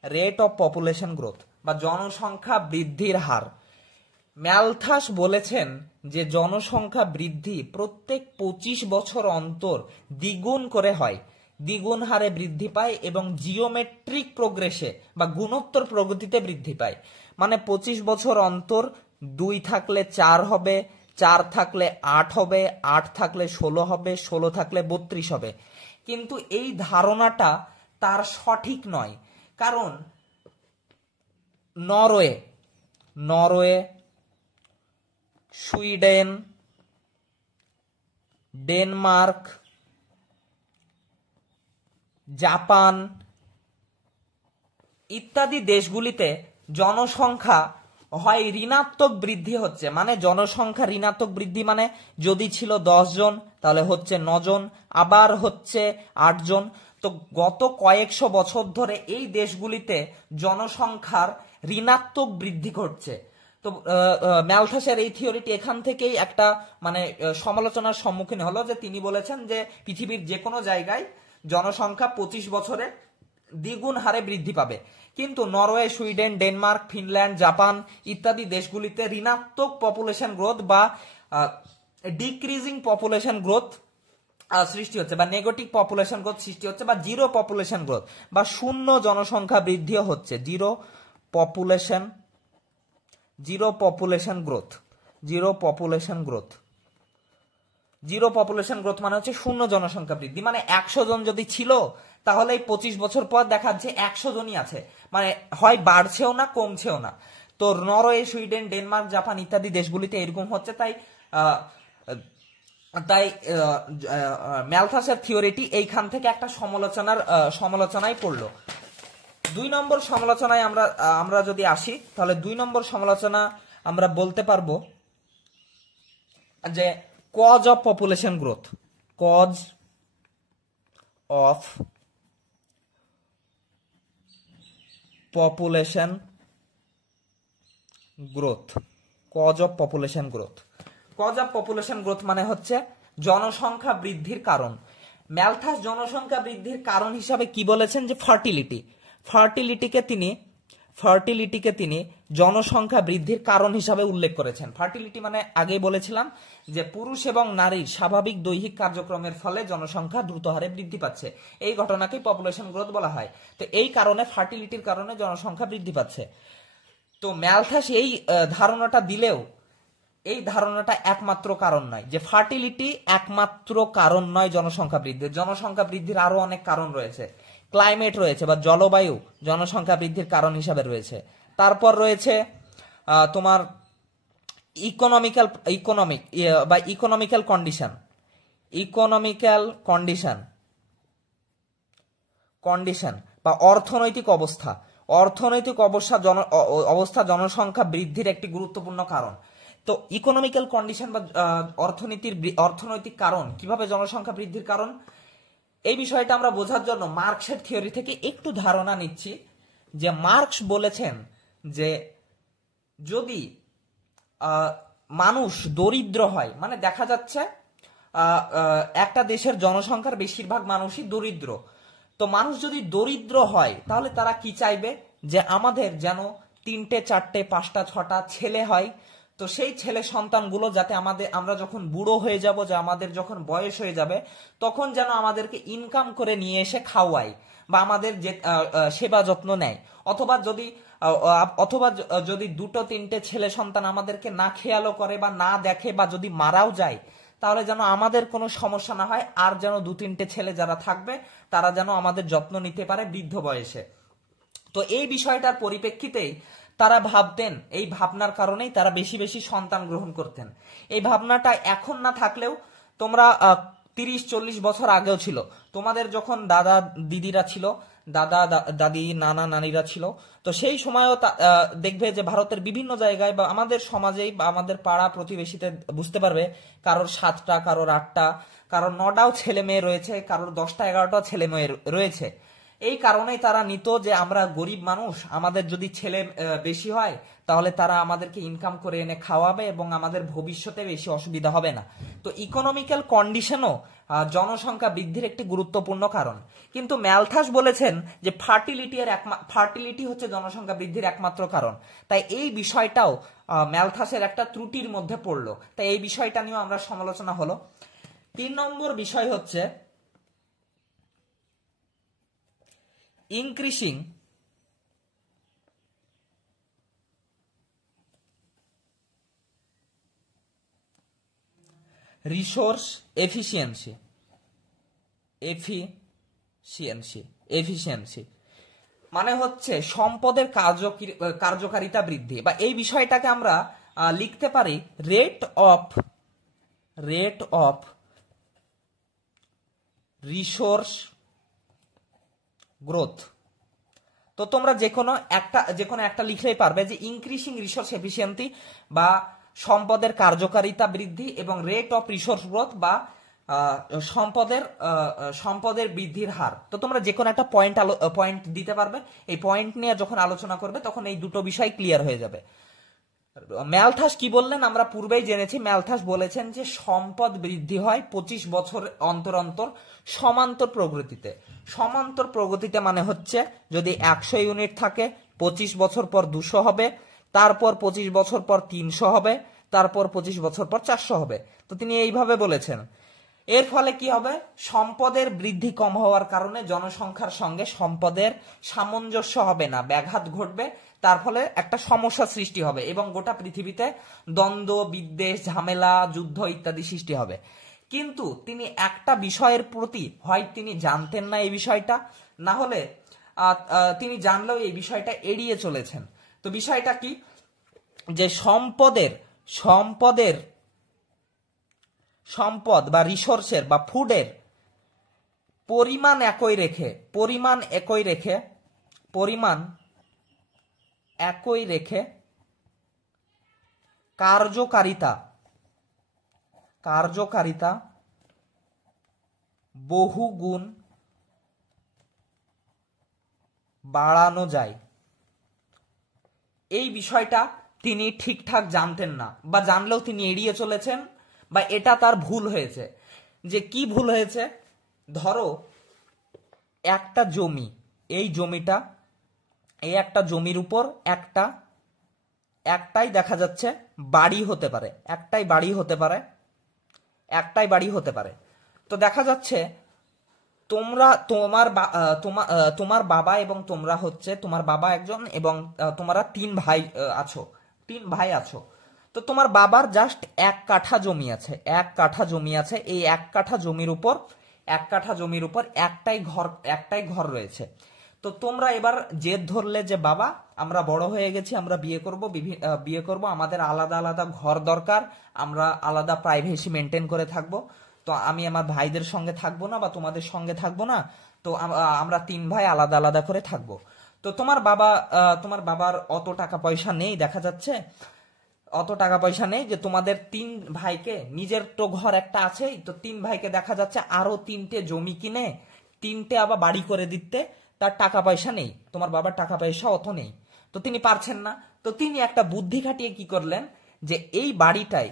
rate of population growth বা জনসংখ্যা বৃদ্ধির হার। ম্যালথাস বলেছেন যে জনসংখ্যা বৃদ্ধি প্রত্যেক 25 বছর অন্তর দ্বিগুণ করে হয়, দ্বিগুণ হারে বৃদ্ধি পায় এবং জিওমেট্রিক প্রোগ্রেসে বা গুণোত্তর প্রগতিতে বৃদ্ধি পায়। মানে 25 বছর অন্তর 2 থাকলে 4 হবে, 4 থাকলে 8 হবে, 8 থাকলে 16 হবে, 16 থাকলে 32 হবে। কিন্তু এই ধারণাটা তার সঠিক নয়, কারণ নরওয়ে, সুইডেন, ডেনমার্ক, জাপান ইত্যাদি দেশগুলিতে জনসংখ্যা হয় ঋণাত্মক বৃদ্ধি হচ্ছে, মানে জনসংখ্যা ঋণাত্মক বৃদ্ধি মানে যদি ছিল 10 জন তাহলে হচ্ছে 9 জন, আবার হচ্ছে 8 জন। তো গত কয়েকশো বছর ধরে এই দেশগুলিতে জনসংখ্যার ঋণাত্মক বৃদ্ধি ঘটছে। তো ম্যালথাসের এই থিওরিটি এখান থেকেই একটা মানে সমালোচনার সম্মুখীন হলো, যে তিনি বলেছেন যে পৃথিবীর যে কোনো জায়গায় জনসংখ্যা 25 বছরে দ্বিগুণ হারে বৃদ্ধি পাবে। কিন্তু Norway, Sweden, Denmark, Finland, Japan ইত্যাদি দেশগুলিতে ঋণাত্মক পপুলেশন গ্রোথ বা ডিক্রিজিং পপুলেশন গ্রোথ সৃষ্টি হচ্ছে, বা নেগেটিভ পপুলেশন গ্রোথ সৃষ্টি হচ্ছে, বা জিরো পপুলেশন গ্রোথ বা শূন্য জনসংখ্যা বৃদ্ধিও হচ্ছে। Zero population growth, zero population growth মানে হচ্ছে শূন্য জনসংখ্যা বৃদ্ধি। মানে 100 জন যদি ছিল, তাহলে 25 বছর পর দেখা যাচ্ছে 100 জনই আছে, মানে হয় বাড়ছেও না কমছেও না। তো নরওয়ে, সুইডেন, ডেনমার্ক, জাপান ইত্যাদি দেশগুলিতে এরকম হচ্ছে। তাই ম্যালথাসের থিওরিটি এইখান থেকে একটা সমালোচনায় পড়লো। 2 নম্বর সমালোচনায় আমরা যদি আসি, তাহলে 2 নম্বর সমালোচনা আমরা বলতে পারবো যে cause of population growth. Cause of population growth, cause of population growth. Cause of population growth মানে হচ্ছে জনসংখ্যা বৃদ্ধির কারণ। ম্যালথাস জনসংখ্যা বৃদ্ধির কারণ হিসাবে কি বলেছেন, যে ফার্টিলিটিকে তিনি জনসংখ্যা বৃদ্ধির কারণ হিসাবে উল্লেখ করেছেন। ফার্টিলিটি মানে আগেই বলেছিলাম যে পুরুষ এবং নারীর স্বাভাবিক দৈহিক কার্যক্রমের ফলে জনসংখ্যা দ্রুত হারে বৃদ্ধি পাচ্ছে, এই ঘটনাকেই পপুলেশন গ্রোথ বলা হয়। তো এই কারণে ফার্টিলিটির কারণে জনসংখ্যা বৃদ্ধি পাচ্ছে। তো ম্যালথাস এই ধারণাটা দিলেও এই ধারণাটা একমাত্র কারণ নয়, যে ফার্টিলিটি একমাত্র কারণ নয় জনসংখ্যা বৃদ্ধির। জনসংখ্যা বৃদ্ধির আরো অনেক কারণ রয়েছে। ক্লাইমেট রয়েছে বা জলবায়ু জনসংখ্যা বৃদ্ধির কারণ হিসাবে রয়েছে। তারপর রয়েছে তোমার economical condition, economical condition condition বা অর্থনৈতিক অবস্থা। অর্থনৈতিক অবস্থা জনসংখ্যা বৃদ্ধির একটি গুরুত্বপূর্ণ কারণ। তো ইকোনমিক্যাল কন্ডিশন বা অর্থনৈতিক কারণ কিভাবে জনসংখ্যা বৃদ্ধির কারণ, এই বিষয়টা আমরা বোঝার জন্য মার্কসের থিওরি থেকে একটু ধারণা নিচ্ছি। যে মার্কস বলেছেন যে যদি মানুষ দরিদ্র হয়, মানে দেখা যাচ্ছে একটা দেশের জনসংখ্যার বেশিরভাগ মানুষই দরিদ্র, তো মানুষ যদি দরিদ্র হয় তাহলে তারা কি চাইবে, যে আমাদের যেন 3টে 4টে 5টা 6টা ছেলে হয়। তো সেই ছেলে সন্তানগুলো যাতে আমরা যখন বুড়ো হয়ে যাব, যে আমাদের যখন বয়স হয়ে যাবে, তখন যেন আমাদেরকে ইনকাম করে নিয়ে এসে খাওয়ায় বা আমাদের যে সেবা যত্ন নেয়। অথবা যদি 2-3টে ছেলে সন্তান আমাদেরকে না খেয়ালও করে বা না দেখে বা যদি মারাও যায়, তাহলে যেন আমাদের কোনো সমস্যা না হয়, আর যেন 2-3টে ছেলে যারা থাকবে তারা যেন আমাদের যত্ন নিতে পারে বৃদ্ধ বয়সে। তো এই বিষয়টার পরিপ্রেক্ষিতেই তারা ভাবতেন, এই ভাবনার কারণেই তারা বেশি বেশি সন্তান গ্রহণ করতেন। এই ভাবনাটা এখন না থাকলেও তোমরা 30-40 বছর আগেও ছিল। তোমাদের যখন দাদা দিদিরা ছিল, দাদি নানা নানিরা ছিল, তো সেই সময়ও দেখবে যে ভারতের বিভিন্ন জায়গায় বা আমাদের সমাজেই বা আমাদের পাড়া প্রতিবেশীতে বুঝতে পারবে কারোর 7টা, কারোর 8টা, কারোর 9টাও ছেলে মেয়ে রয়েছে, কারোর 10টা 11টাও ছেলে মেয়ে রয়েছে। এই কারণেই তারা নিত যে আমরা গরিব মানুষ, আমাদের যদি ছেলে বেশি হয় তাহলে তারা আমাদেরকে ইনকাম করে এনে খাওয়াবে এবং আমাদের ভবিষ্যতে বেশি অসুবিধা হবে না। তো ইকোনমিক্যাল কন্ডিশনও জনসংখ্যা বৃদ্ধির একটি গুরুত্বপূর্ণ কারণ। কিন্তু ম্যালথাস বলেছেন যে ফার্টিলিটি হচ্ছে জনসংখ্যা বৃদ্ধির একমাত্র কারণ। তাই এই বিষয়টাও ম্যালথাসের একটা ত্রুটির মধ্যে পড়লো। তাই এই বিষয়টা নিয়েও আমরা সমালোচনা হলো। 3 নম্বর বিষয় হচ্ছে increasing resource efficiency মানে হচ্ছে সম্পদের কার্যকারিতা বৃদ্ধি, বা এই বিষয়টাকে আমরা লিখতে পারি রেট অফ রিসোর্স গ্রোথ। তো তোমরা যে কোনো একটা লিখলেই পারবে যে ইনক্রিজিং রিসোর্স এফিসিয়েন্সি বা সম্পদের কার্যকারিতা বৃদ্ধি এবং রেট অফ রিসোর্স গ্রোথ বা সম্পদের বৃদ্ধির হার। তো তোমরা যে কোনো একটা পয়েন্ট দিতে পারবে। এই পয়েন্ট নিয়ে যখন আলোচনা করবে তখন এই দুটো বিষয় ক্লিয়ার হয়ে যাবে। ম্যালথাস কি বললেন আমরা পূর্বেই জেনেছি। ম্যালথাস বলেছেন যে সম্পদ বৃদ্ধি হয় 25 বছর অন্তর অন্তর সমান্তর প্রগতিতে। সমান্তর প্রগতিতে মানে হচ্ছে যদি 100 ইউনিট থাকে 25 বছর পর 200 হবে, তারপর 25 বছর পর 300 হবে, তারপর 25 বছর পর 400 হবে। তো তিনি এইভাবে বলেছেন। এর ফলে কি হবে, সম্পদের বৃদ্ধি কম হওয়ার কারণে জনসংখ্যার সঙ্গে সম্পদের সামঞ্জস্য হবে না, ব্যাঘাত ঘটবে। তার ফলে একটা সমস্যা সৃষ্টি হবে এবং গোটা পৃথিবীতে দ্বন্দ্ব, বিদ্বেষ, ঝামেলা, যুদ্ধ ইত্যাদি সৃষ্টি হবে। কিন্তু তিনি একটা বিষয়ের প্রতি হয় তিনি জানতেন না এই বিষয়টা, না হলে তিনি জানলেও এই বিষয়টা এড়িয়ে চলেছেন। তো বিষয়টা কি, যে সম্পদ বা রিসোর্সের বা ফুডের পরিমাণ একই রেখে কার্যকারিতা বহুগুণ বাড়ানো যায়। এই বিষয়টা তিনি ঠিকঠাক জানতেন না, বা জানলেও তিনি এড়িয়ে চলেছেন, বা এটা তার ভুল হয়েছে। যে কি ভুল হয়েছে, ধরো একটা জমি, এই একটা জমির উপর একটাই দেখা যাচ্ছে বাড়ি হতে পারে, একটাই বাড়ি হতে পারে। তো দেখা যাচ্ছে তোমার বাবা এবং তোমার বাবা একজন এবং তোমরা 3 ভাই আছো। তো তোমার বাবার জাস্ট 1 কাঠা জমি আছে, 1 কাঠা জমি আছে। এই 1 কাঠা জমির উপর, 1 কাঠা জমির উপর একটাই ঘর রয়েছে। তো তোমরা এবার জেদ ধরলে যে বাবা আমরা বড় হয়ে গেছি, আমরা বিয়ে করব, আমাদের আলাদা আলাদা ঘর দরকার, আমরা আলাদা প্রাইভেসি মেনটেন করে থাকবো। তো আমি আমার ভাইদের সঙ্গে থাকবো না বা তোমাদের সঙ্গে থাকবো না, তো আমরা 3 ভাই আলাদা আলাদা করে থাকবো। তো তোমার বাবার অত টাকা পয়সা নেই, দেখা যাচ্ছে অত টাকা পয়সা নেই যে তোমাদের 3 ভাইকে, নিজের তো ঘর একটা আছেই, তো 3 ভাইকে দেখা যাচ্ছে আরো 3টে জমি কিনে 3টে আবার বাড়ি করে দিতে তার টাকা পয়সা নেই, তোমার বাবার টাকা পয়সা অত নেই। তো তিনি পারছেন না, তো তিনি একটা বুদ্ধি খাটিয়ে কি করলেন, যে এই বাড়িটাই,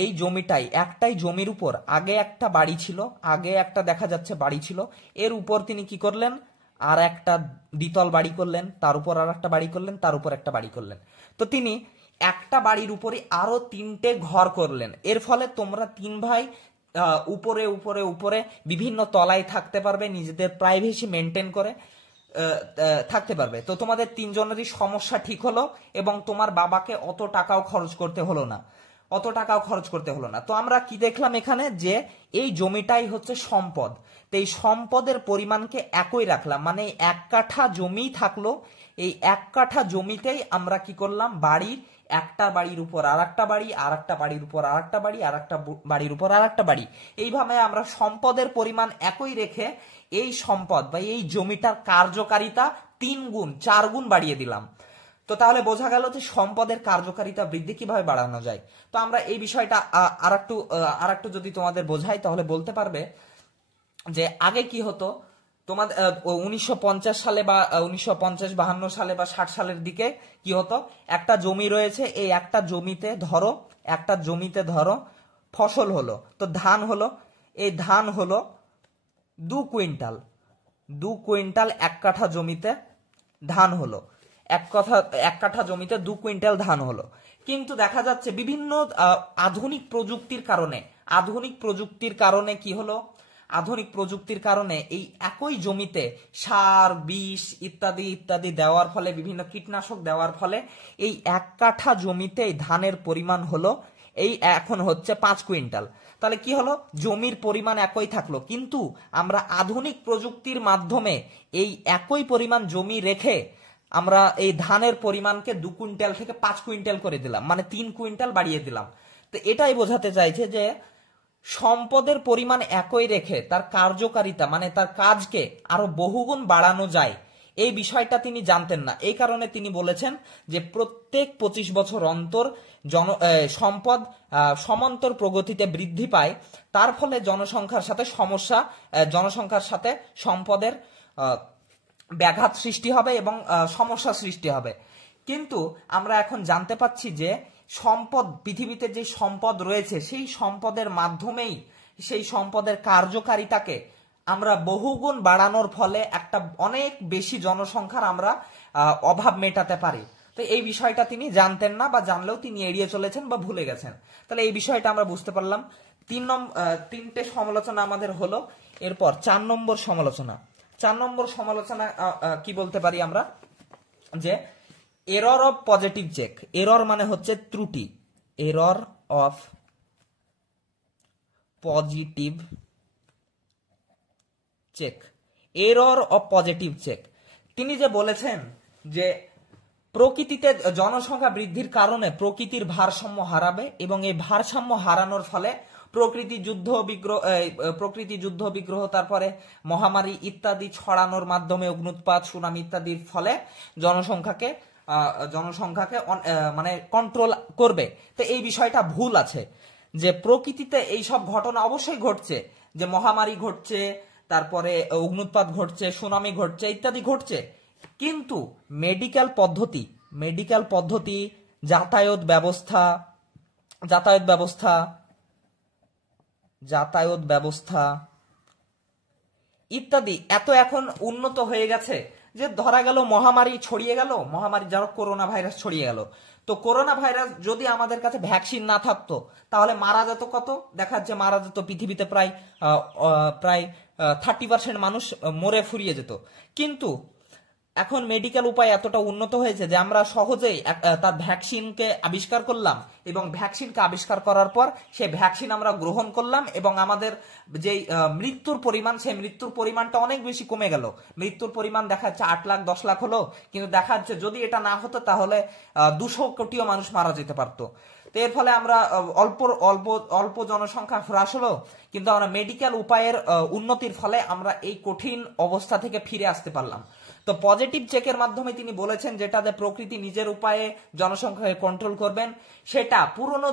এই জমিটাই, একটাই জমির উপর আগে একটা বাড়ি ছিল, আগে একটা দেখা যাচ্ছে বাড়ি ছিল, এর উপর তিনি কি করলেন, আর একটা দ্বিতল বাড়ি করলেন, তার উপর আর একটা বাড়ি করলেন, তার উপর একটা বাড়ি করলেন। তো তিনি একটা বাড়ির উপরে আরো 3টে ঘর করলেন। এর ফলে তোমরা 3 ভাই উপরে উপরে উপরে বিভিন্ন তলায় থাকতে পারবে, নিজেদের প্রাইভেসি মেনটেন করে থাকতে পারবে। তো তোমাদের 3জনেরই সমস্যা ঠিক হলো এবং তোমার বাবাকে অত টাকাও খরচ করতে হলো না, অত টাকাও খরচ করতে হলো না। তো আমরা কি দেখলাম এখানে, যে এই জমিটাই হচ্ছে সম্পদ। তো এই সম্পদের পরিমাণকে একই রাখলাম, মানে 1 কাঠা জমি থাকলো, এই 1 কাঠা জমিতেই আমরা কি করলাম, একটা বাড়ির উপর আর একটা বাড়ি, আর একটা বাড়ির উপর আর একটা বাড়ি, আর একটা বাড়ির উপর আর একটা বাড়ি, এইভাবে আমরা সম্পদের পরিমাণ একই রেখে এই সম্পদ বা এই জমিটার কার্যকারিতা 3 গুণ 4 গুণ বাড়িয়ে দিলাম। তো তাহলে বোঝা গেল যে সম্পদের কার্যকারিতা বৃদ্ধি কিভাবে বাড়ানো যায়। তো আমরা এই বিষয়টা আরেকটু যদি তোমাদের বোঝাই, তাহলে বলতে পারবে যে আগে কি হতো, তোমাদের 1950 সালে বা 1950-52 সালে বা 60 সালের দিকে কি হতো, একটা জমি রয়েছে, এই একটা জমিতে ধরো ফসল হলো, তো ধান হলো, এই ধান হলো 2 কুইন্টাল, 2 কুইন্টাল 1 কাঠা জমিতে ধান হলো, 1 কাঠা জমিতে 2 কুইন্টাল ধান হলো। কিন্তু দেখা যাচ্ছে বিভিন্ন আধুনিক প্রযুক্তির কারণে কি হলো, আধুনিক প্রযুক্তির কারণে এই একই জমিতে সার, বিষ ইত্যাদি ইত্যাদি দেওয়ার ফলে, বিভিন্ন কীটনাশক দেওয়ার ফলে এই 1 কাঠা জমিতে ধানের পরিমাণ হলো এখন হচ্ছে 5 কুইন্টাল। তাহলে কি হলো, জমির পরিমাণ একই থাকলো, কিন্তু আমরা আধুনিক প্রযুক্তির মাধ্যমে এই একই পরিমাণ জমি রেখে আমরা এই ধানের পরিমাণকে 2 কুইন্টাল থেকে 5 কুইন্টাল করে দিলাম, মানে 3 কুইন্টাল বাড়িয়ে দিলাম। তো এটাই বোঝাতে চাইছে যে সম্পদের পরিমাণ একই রেখে তার কার্যকারিতা, মানে তার কাজকে আরো বহুগুণ বাড়ানো যায়, এই বিষয়টা তিনি জানতেন না। এই কারণে তিনি বলেছেন যে প্রত্যেক 25 বছর অন্তর সম্পদ সমান্তর প্রগতিতে বৃদ্ধি পায়, তার ফলে জনসংখ্যার সাথে সম্পদের ব্যাঘাত সৃষ্টি হবে এবং সমস্যা সৃষ্টি হবে। কিন্তু আমরা এখন জানতে পাচ্ছি যে পৃথিবীতে যে সম্পদ রয়েছে, সেই সম্পদের মাধ্যমেই সেই সম্পদের কার্যকারিতাকে আমরা বহুগুণ বাড়ানোর ফলে একটা অনেক বেশি জনসংখ্যার আমরা অভাব মেটাতে পারি। তো এই বিষয়টা তিনি জানতেন না, বা জানলেও তিনি এড়িয়ে চলেছেন বা ভুলে গেছেন। তাহলে এই বিষয়টা আমরা বুঝতে পারলাম। 3টে সমালোচনা আমাদের হলো। এরপর 4 নম্বর সমালোচনা। 4 নম্বর সমালোচনা কি বলতে পারি আমরা, যে error of positive check. Error মানে হচ্ছে ত্রুটি, error of positive check, error of positive check. তিনি যে বলেছেন যে প্রকৃতিতে জনসংখ্যা বৃদ্ধির কারণে প্রকৃতির ভারসাম্য হারাবে এবং এই ভারসাম্য হারানোর ফলে প্রকৃতি যুদ্ধ বিগ্রহ, তারপরে মহামারী ইত্যাদি ছড়ানোর মাধ্যমে, অগ্নুৎপাত, সুনামি ইত্যাদির ফলে জনসংখ্যাকে মানে কন্ট্রোল করবে। তো এই বিষয়টা ভুল আছে, যে প্রকৃতিতে এই সব ঘটনা অবশ্যই ঘটছে, যে মহামারী ঘটছে, তারপরে অগ্নুৎপাত ঘটছে, সুনামি ঘটছে ইত্যাদি ঘটছে, কিন্তু মেডিকেল পদ্ধতি, যাতায়াত ব্যবস্থা ইত্যাদি এত এখন উন্নত হয়ে গেছে যে ধরা গেল মহামারী ছড়িয়ে গেল, যারা করোনা ভাইরাস ছড়িয়ে গেল, তো করোনা ভাইরাস যদি আমাদের কাছে ভ্যাকসিন না থাকতো তাহলে মারা যেত কত, দেখা যাচ্ছে মারা যেত পৃথিবীতে প্রায় 30% মানুষ মরে ফুরিয়ে যেত। কিন্তু এখন মেডিকেল উপায় এতটা উন্নত হয়েছে যে আমরা সহজেই তার ভ্যাকসিনকে আবিষ্কার করলাম, এবং ভ্যাকসিনকে আবিষ্কার করার পর সেই ভ্যাকসিন আমরা গ্রহণ করলাম, এবং আমাদের যে মৃত্যুর পরিমাণ, সেই মৃত্যুর পরিমাণটা অনেক বেশি কমে গেল। মৃত্যুর পরিমাণ দেখা যাচ্ছে 8 লাখ 10 লাখ হলো, কিন্তু দেখা যাচ্ছে যদি এটা না হতো তাহলে 200 কোটিও মানুষ মারা যেতে পারতো। তো এর ফলে আমরা অল্প অল্প অল্প জনসংখ্যা হ্রাস হলো, কিন্তু আমরা মেডিকেল উপায়ের উন্নতির ফলে আমরা এই কঠিন অবস্থা থেকে ফিরে আসতে পারলাম। তো পজিটিভ চেকের মাধ্যমে তিনি বলেছেন যেটাতে প্রকৃতি নিজের উপায়ে জনসংখ্যাকে কন্ট্রোল করবেন, সেটা পুরনো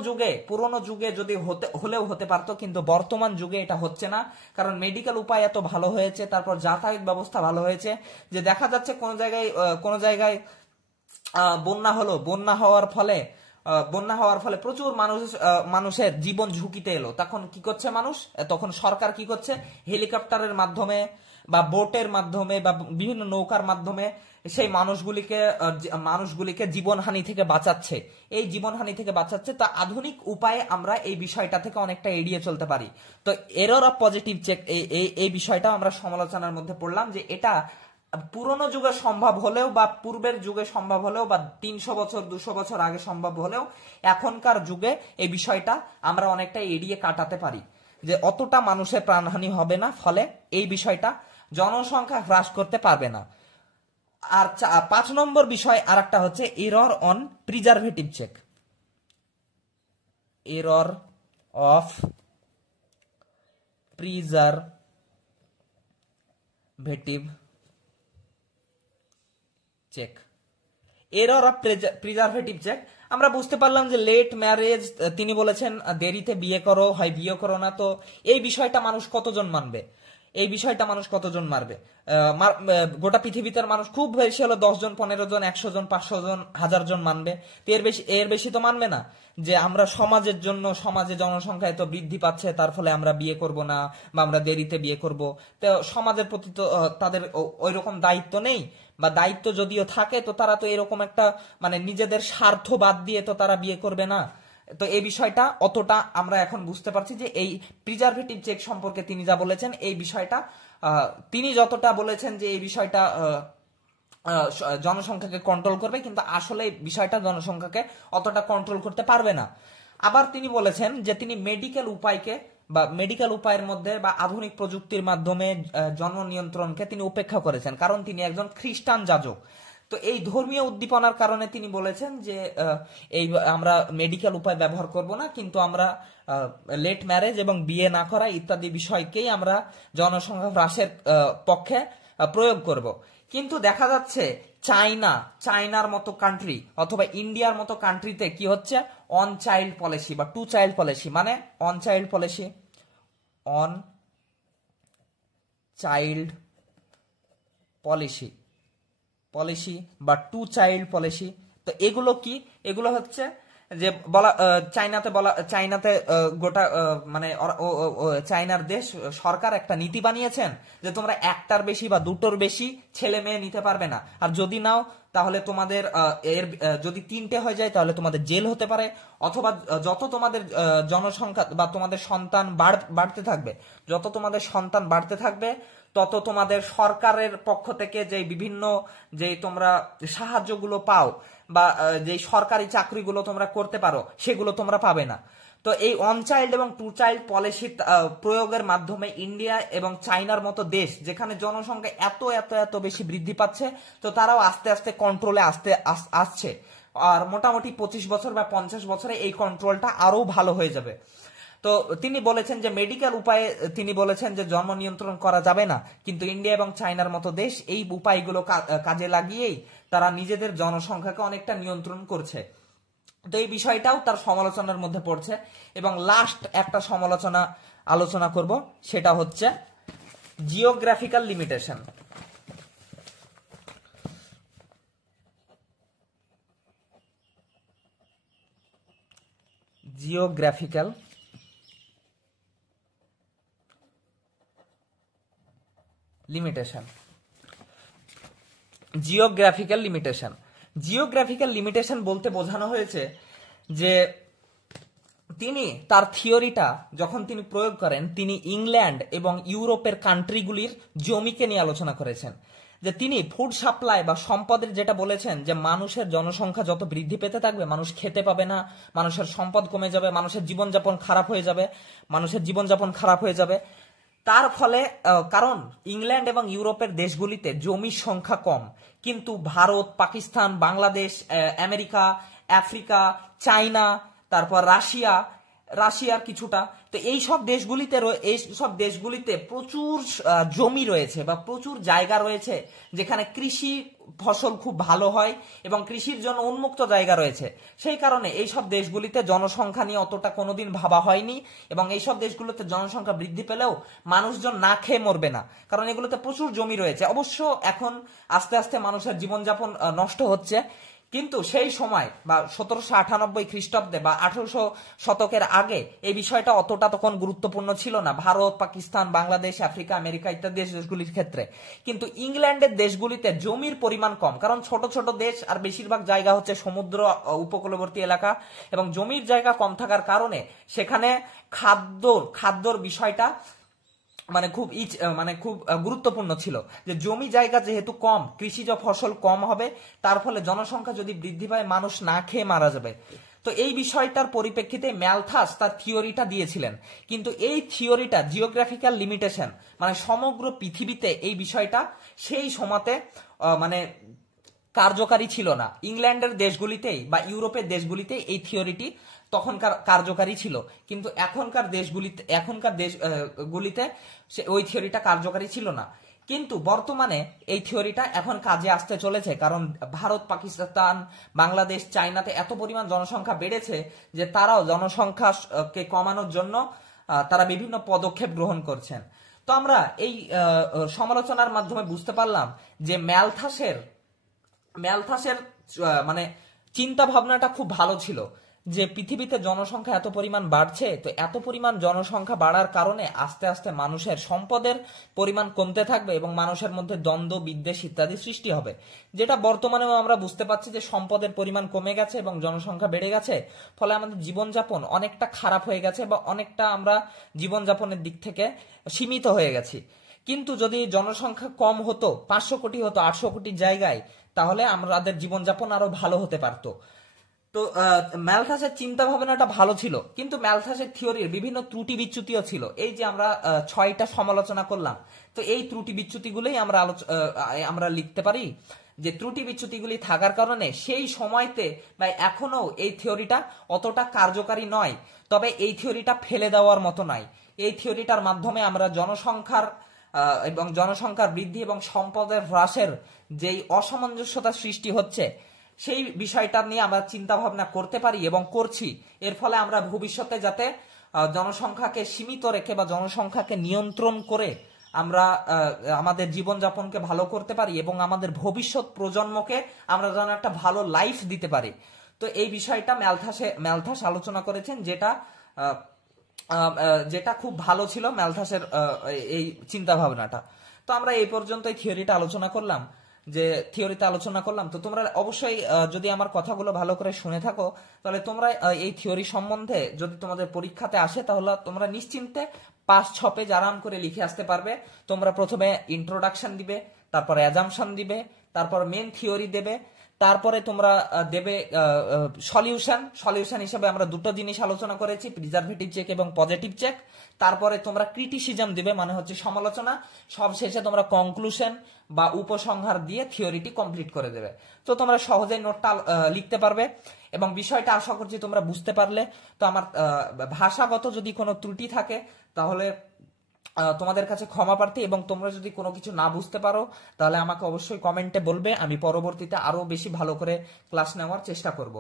যুগে যদি হলেও হতে পারতো, কিন্তু বর্তমান যুগে এটা হচ্ছে না, কারণ মেডিকেল উপায় এত ভালো হয়েছে, তারপর যাতায়াত ব্যবস্থা ভালো হয়েছে যে দেখা যাচ্ছে কোনো জায়গায় বন্যা হওয়ার ফলে প্রচুর মানুষের জীবন ঝুঁকিতে এলো। তখন সরকার কি করছে, হেলিকপ্টারের মাধ্যমে বা বোটের মাধ্যমে বা বিভিন্ন নৌকার মাধ্যমে সেই মানুষগুলিকে জীবনহানি থেকে বাঁচাচ্ছে। এই জীবনহানি থেকে বাঁচাচ্ছে, তা আধুনিক উপায়ে আমরা এই বিষয়টা থেকে অনেকটা এড়িয়ে চলতে পারি। তো এরর অফ পজিটিভ চেক, এই বিষয়টা আমরা সমালোচনার মধ্যে পড়লাম যে এটা পুরনো যুগে সম্ভব হলেও বা পূর্বের যুগে সম্ভব হলেও বা 300 বছর 200 বছর আগে সম্ভব হলেও এখনকার যুগে এই বিষয়টা আমরা অনেকটা এড়িয়ে কাটাতে পারি, যে অতটা মানুষের প্রাণহানি হবে না, ফলে এই বিষয়টা জনসংখ্যা হ্রাস করতে পারবে না। আর 5 নম্বর বিষয় আর একটা হচ্ছে error on preservative check. Error of preservative check. Error of preservative check আমরা বুঝতে পারলাম যে লেট ম্যারেজ, তিনি বলেছেন দেরিতে বিয়ে করো, হয় বিয়ে করো না। তো এই বিষয়টা মানুষ কতজন মানবে? গোটা পৃথিবীতে মানুষ খুব বেশি হলো 10 জন, 15 জন, 100 জন, 500 জন, 1000 জন মানবে। তো এর বেশি তো মানবে না। যে আমরা সমাজে জনসংখ্যা এত বৃদ্ধি পাচ্ছে, তার ফলে আমরা বিয়ে করব না বা আমরা দেরিতে বিয়ে করব। তো সমাজের প্রতি তো তাদের ওই রকম দায়িত্ব নেই, বা দায়িত্ব যদিও থাকে তো তারা তো এরকম একটা মানে নিজেদের স্বার্থ বাদ দিয়ে তো তারা বিয়ে করবে না। তো এই বিষয়টা অতটা আমরা এখন বুঝতে পারছি যে এই প্রিজারভেটিভ চেক সম্পর্কে তিনি যা বলেছেন, এই বিষয়টা তিনি যতটা বলেছেন যে এই বিষয়টা জনসংখ্যাকে কন্ট্রোল করবে, কিন্তু আসলে এই বিষয়টা জনসংখ্যাকে অতটা কন্ট্রোল করতে পারবে না। আবার তিনি বলেছেন যে তিনি মেডিকেল উপায়ের মধ্যে বা আধুনিক প্রযুক্তির মাধ্যমে জন্ম নিয়ন্ত্রণকে তিনি উপেক্ষা করেছেন, কারণ তিনি একজন খ্রিস্টান যাজক। তো এই ধর্মীয় উদ্দীপনার কারণে তিনি বলেছেন যে এই আমরা মেডিকেল উপায় ব্যবহার করব না, কিন্তু আমরা লেট ম্যারেজ এবং বিয়ে না করা ইত্যাদি বিষয়কেই আমরা জনসংখ্যা হ্রাসের পক্ষে প্রয়োগ করব। কিন্তু দেখা যাচ্ছে চায়নার মতো কান্ট্রি অথবা ইন্ডিয়ার মতো কান্ট্রিতে কি হচ্ছে, অন চাইল্ড পলিসি বা টু চাইল্ড পলিসি, মানে অন চাইল্ড পলিসি বা টু চাইল্ড পলিসি। তো এগুলো হচ্ছে যে চাইনাতে গোটা মানে চাইনার দেশ সরকার একটা নীতি বানিয়েছেন যে তোমরা একটার বেশি বা দুটোর বেশি ছেলে মেয়ে নিতে পারবে না, আর যদি নাও তাহলে তোমাদের যদি 3টে হয়ে যায় তাহলে তোমাদের জেল হতে পারে, অথবা যত তোমাদের জনসংখ্যা বা তোমাদের সন্তান বাড়তে থাকবে তত তোমাদের সরকারের পক্ষ থেকে যে বিভিন্ন যে তোমরা সাহায্যগুলো পাও বা যে সরকারি চাকরিগুলো তোমরা করতে পারো সেগুলো তোমরা পাবে না। তো এই অন চাইল্ড এবং টু চাইল্ড পলিসি প্রয়োগের মাধ্যমে ইন্ডিয়া এবং চায়নার মতো দেশ যেখানে জনসংখ্যা এত এত এত বেশি বৃদ্ধি পাচ্ছে, তো তারাও আস্তে আস্তে কন্ট্রোলে আসছে, আর মোটামুটি 25 বছর বা 50 বছরে এই কন্ট্রোলটা আরো ভালো হয়ে যাবে। তো তিনি বলেছেন যে মেডিকেল উপায়ে তিনি বলেছেন যে জন্ম নিয়ন্ত্রণ করা যাবে না, কিন্তু ইন্ডিয়া এবং চায়নার মতো দেশ এই উপায়গুলো কাজে লাগিয়েই তারা নিজেদের জনসংখ্যাকে অনেকটা নিয়ন্ত্রণ করছে। তো এই বিষয়টাও তার সমালোচনার মধ্যে পড়ছে। এবং লাস্ট একটা আলোচনা করব, সেটা হচ্ছে geographical limitation. Geographical limitation. Geographical limitation বলতে বোঝানো হয়েছে যে তিনি তার থিওরিটা যখন তিনি প্রয়োগ করেন, তিনি ইংল্যান্ড এবং ইউরোপের কান্ট্রিগুলির জমিকে নিয়ে আলোচনা করেছেন। যে তিনি ফুড সাপ্লাই বা সম্পদের যেটা বলেছেন যে মানুষের জনসংখ্যা যত বৃদ্ধি পেতে থাকবে মানুষ খেতে পাবে না, মানুষের সম্পদ কমে যাবে, মানুষের জীবনযাপন খারাপ হয়ে যাবে, তার ফলে কারণ ইংল্যান্ড এবং ইউরোপের দেশগুলিতে জমির সংখ্যা কম, কিন্তু Bharat, Pakistan, Bangladesh, America, Africa, China, তারপর রাশিয়ার কিছুটা, তো এই সব দেশগুলিতে প্রচুর জমি রয়েছে বা প্রচুর জায়গা রয়েছে যেখানে কৃষি ফসল খুব ভালো হয় এবং কৃষির জন্য উন্মুক্ত জায়গা রয়েছে। সেই কারণে এই সব দেশগুলিতে জনসংখ্যা নিয়ে অতটা কোনোদিন ভাবা হয়নি এবং এই সব দেশগুলোতে জনসংখ্যা বৃদ্ধি পেলেও মানুষজন না খেয়ে মরবে না, কারণ এগুলোতে প্রচুর জমি রয়েছে। অবশ্য এখন আস্তে আস্তে মানুষের জীবনযাপন নষ্ট হচ্ছে, কিন্তু সেই সময় বা 1798 খ্রিস্টাব্দে বা 1800 শতকের আগে এই বিষয়টা অতটা তখন গুরুত্বপূর্ণ ছিল না ভারত, পাকিস্তান, বাংলাদেশ, আফ্রিকা, আমেরিকা ইত্যাদি দেশগুলির ক্ষেত্রে। কিন্তু ইংল্যান্ডের দেশগুলিতে জমির পরিমাণ কম, কারণ ছোট ছোট দেশ আর বেশিরভাগ জায়গা হচ্ছে সমুদ্র উপকূলবর্তী এলাকা, এবং জমির জায়গা কম থাকার কারণে সেখানে খাদ্যর বিষয়টা খুব গুরুত্বপূর্ণ ছিল। যে জমি জায়গা যেহেতু কম, কৃষিজ ফসল কম হবে, তার ফলে জনসংখ্যা যদি বৃদ্ধি পায় মানুষ না খেয়ে মারা যাবে। তো এই বিষয়টার পরিপ্রেক্ষিতে ম্যালথাস তার থিওরিটা দিয়েছিলেন, কিন্তু এই থিওরিটা জিওগ্রাফিক্যাল লিমিটেশন, মানে সমগ্র পৃথিবীতে এই বিষয়টা সেই সময়তে কার্যকারী ছিল না। ইংল্যান্ডের দেশগুলিতেই বা ইউরোপের দেশগুলিতেই এই থিওরিটি তখনকার কার্যকারী ছিল, কিন্তু এখনকার দেশগুলিতে ওই থিওরিটা কার্যকারী ছিল না। কিন্তু বর্তমানে এই থিওরিটা এখন কাজে আসতে চলেছে, কারণ ভারত, পাকিস্তান, বাংলাদেশ, চায়নাতে এত পরিমাণ জনসংখ্যা বেড়েছে যে তারাও জনসংখ্যাকে কমানোর জন্য তারা বিভিন্ন পদক্ষেপ গ্রহণ করছেন। তো আমরা এই সমালোচনার মাধ্যমে বুঝতে পারলাম যে ম্যালথাসের চিন্তা ভাবনাটা খুব ভালো ছিল, যে পৃথিবীতে জনসংখ্যা এত পরিমাণ বাড়ছে, তো এত পরিমাণ জনসংখ্যা বাড়ার কারণে আস্তে আস্তে মানুষের সম্পদের পরিমাণ কমতে থাকবে এবং মানুষের মধ্যে দ্বন্দ্ব, বিদ্বেষ ইত্যাদি সৃষ্টি হবে, যেটা বর্তমানেও আমরা বুঝতে পারছি যে সম্পদের পরিমাণ কমে গেছে এবং জনসংখ্যা বেড়ে গেছে, ফলে আমাদের জীবনযাপন অনেকটা খারাপ হয়ে গেছে বা অনেকটা আমরা জীবনযাপনের দিক থেকে সীমিত হয়ে গেছি। কিন্তু যদি জনসংখ্যা কম হতো, 500 কোটি হতো 800 কোটির জায়গায়, তাহলে আমাদের জীবনযাপন আরো ভালো হতে পারতো। তো ম্যালথাসের চিন্তা ভাবনাটা ভালো ছিল, কিন্তু ম্যালথাসের থিওরির বিভিন্ন ত্রুটি বিচ্যুতিও ছিল। এই যে আমরা 6টা সমালোচনা করলাম, তো এই ত্রুটি বিচ্যুতিগুলোই আমরা লিখতে পারি যে ত্রুটি বিচ্যুতিগুলি থাকার কারণে সেই সময়তে বা এখনো এই থিওরিটা অতটা কার্যকারী নয়। তবে এই থিওরিটা ফেলে দেওয়ার মতো নয়। এই থিওরিটার মাধ্যমে আমরা জনসংখ্যার বৃদ্ধি এবং সম্পদের হ্রাসের যেই অসামঞ্জস্যতা সৃষ্টি হচ্ছে, সেই বিষয়টা নিয়ে আমরা চিন্তা ভাবনা করতে পারি এবং করছি। এর ফলে আমরা ভবিষ্যতে যাতে জনসংখ্যাকে সীমিত রেখে বা জনসংখ্যাকে নিয়ন্ত্রণ করে আমরা আমাদের জীবনযাপনকে ভালো করতে পারি এবং আমাদের ভবিষ্যৎ প্রজন্মকে আমরা যেন একটা ভালো লাইফ দিতে পারি। তো এই বিষয়টা ম্যালথাস আলোচনা করেছেন, যেটা খুব ভালো ছিল ম্যালথাসের এই চিন্তা ভাবনাটা। তো আমরা এই পর্যন্ত এই থিওরিতে আলোচনা করলাম। তো তোমরা অবশ্যই যদি আমার কথাগুলো ভালো করে শুনে থাকো, তাহলে তোমরা এই থিওরি সম্বন্ধে যদি তোমাদের পরীক্ষাতে আসে, তাহলে তোমরা নিশ্চিন্তে 5-6 পেজ আরাম করে লিখে আসতে পারবে। তোমরা প্রথমে ইন্ট্রোডাকশন দিবে, তারপর অ্যাজাম্পশন দিবে, তারপর মেন থিওরি দেবে, তারপরে তোমরা দেবে সলিউশন হিসেবে আমরা দুটো জিনিস আলোচনা করেছি, প্রিজারভেটিভ চেক এবং পজিটিভ চেক। তারপরে তোমরা ক্রিটিসিজম দিবে, মানে হচ্ছে সমালোচনা। সব শেষে তোমরা কনক্লুশন বা উপসংহার দিয়ে থিওরিটি কমপ্লিট করে দেবে। তো তোমরা সহজেই নোটটা লিখতে পারবে এবং বিষয়টা আশা করছি তোমরা বুঝতে পারলে। তো আমার ভাষাগত যদি কোনো ত্রুটি থাকে তাহলে তোমাদের কাছে ক্ষমা প্রার্থী, এবং তোমরা যদি কোনো কিছু না বুঝতে পারো তাহলে আমাকে অবশ্যই কমেন্টে বলবে, আমি পরবর্তীতে আরো বেশি ভালো করে ক্লাস নেওয়ার চেষ্টা করব।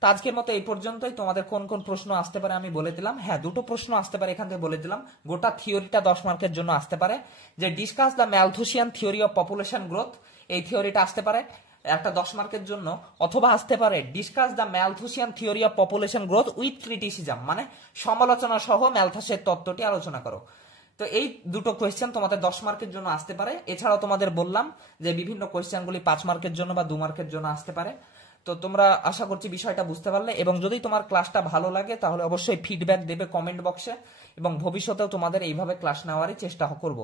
তো আজকের মতো এই পর্যন্তই। তোমাদের কোন কোন প্রশ্ন আসতে পারে আমি বলে দিলাম। হ্যাঁ, দুটো প্রশ্ন আসতে পারে, এখান থেকে বলে দিলাম। গোটা থিওরিটা 10 মার্কের জন্য আসতে পারে, যে discuss the ম্যালথুসিয়ান theory of population growth, এই থিওরিটা আসতে পারে একটা 10 মার্কের জন্য। অথবা আসতে পারে discuss the ম্যালথুসিয়ান theory of population growth with criticism, মানে সমালোচনা সহ ম্যালথাসের তত্ত্বটি আলোচনা করো। তো এই দুটো কোয়েশ্চেন তোমাদের 10 মার্কের জন্য আসতে পারে। এছাড়াও তোমাদের বললাম যে বিভিন্ন কোয়েশ্চেনগুলি 5 মার্কের জন্য বা 2 মার্কের জন্য আসতে পারে। তো তোমরা আশা করছি বিষয়টা বুঝতে পারলে, এবং যদি তোমার ক্লাসটা ভালো লাগে তাহলে অবশ্যই ফিডব্যাক দেবে কমেন্ট বক্সে, এবং ভবিষ্যতেও তোমাদের এইভাবে ক্লাস নেওয়ারই চেষ্টা করব।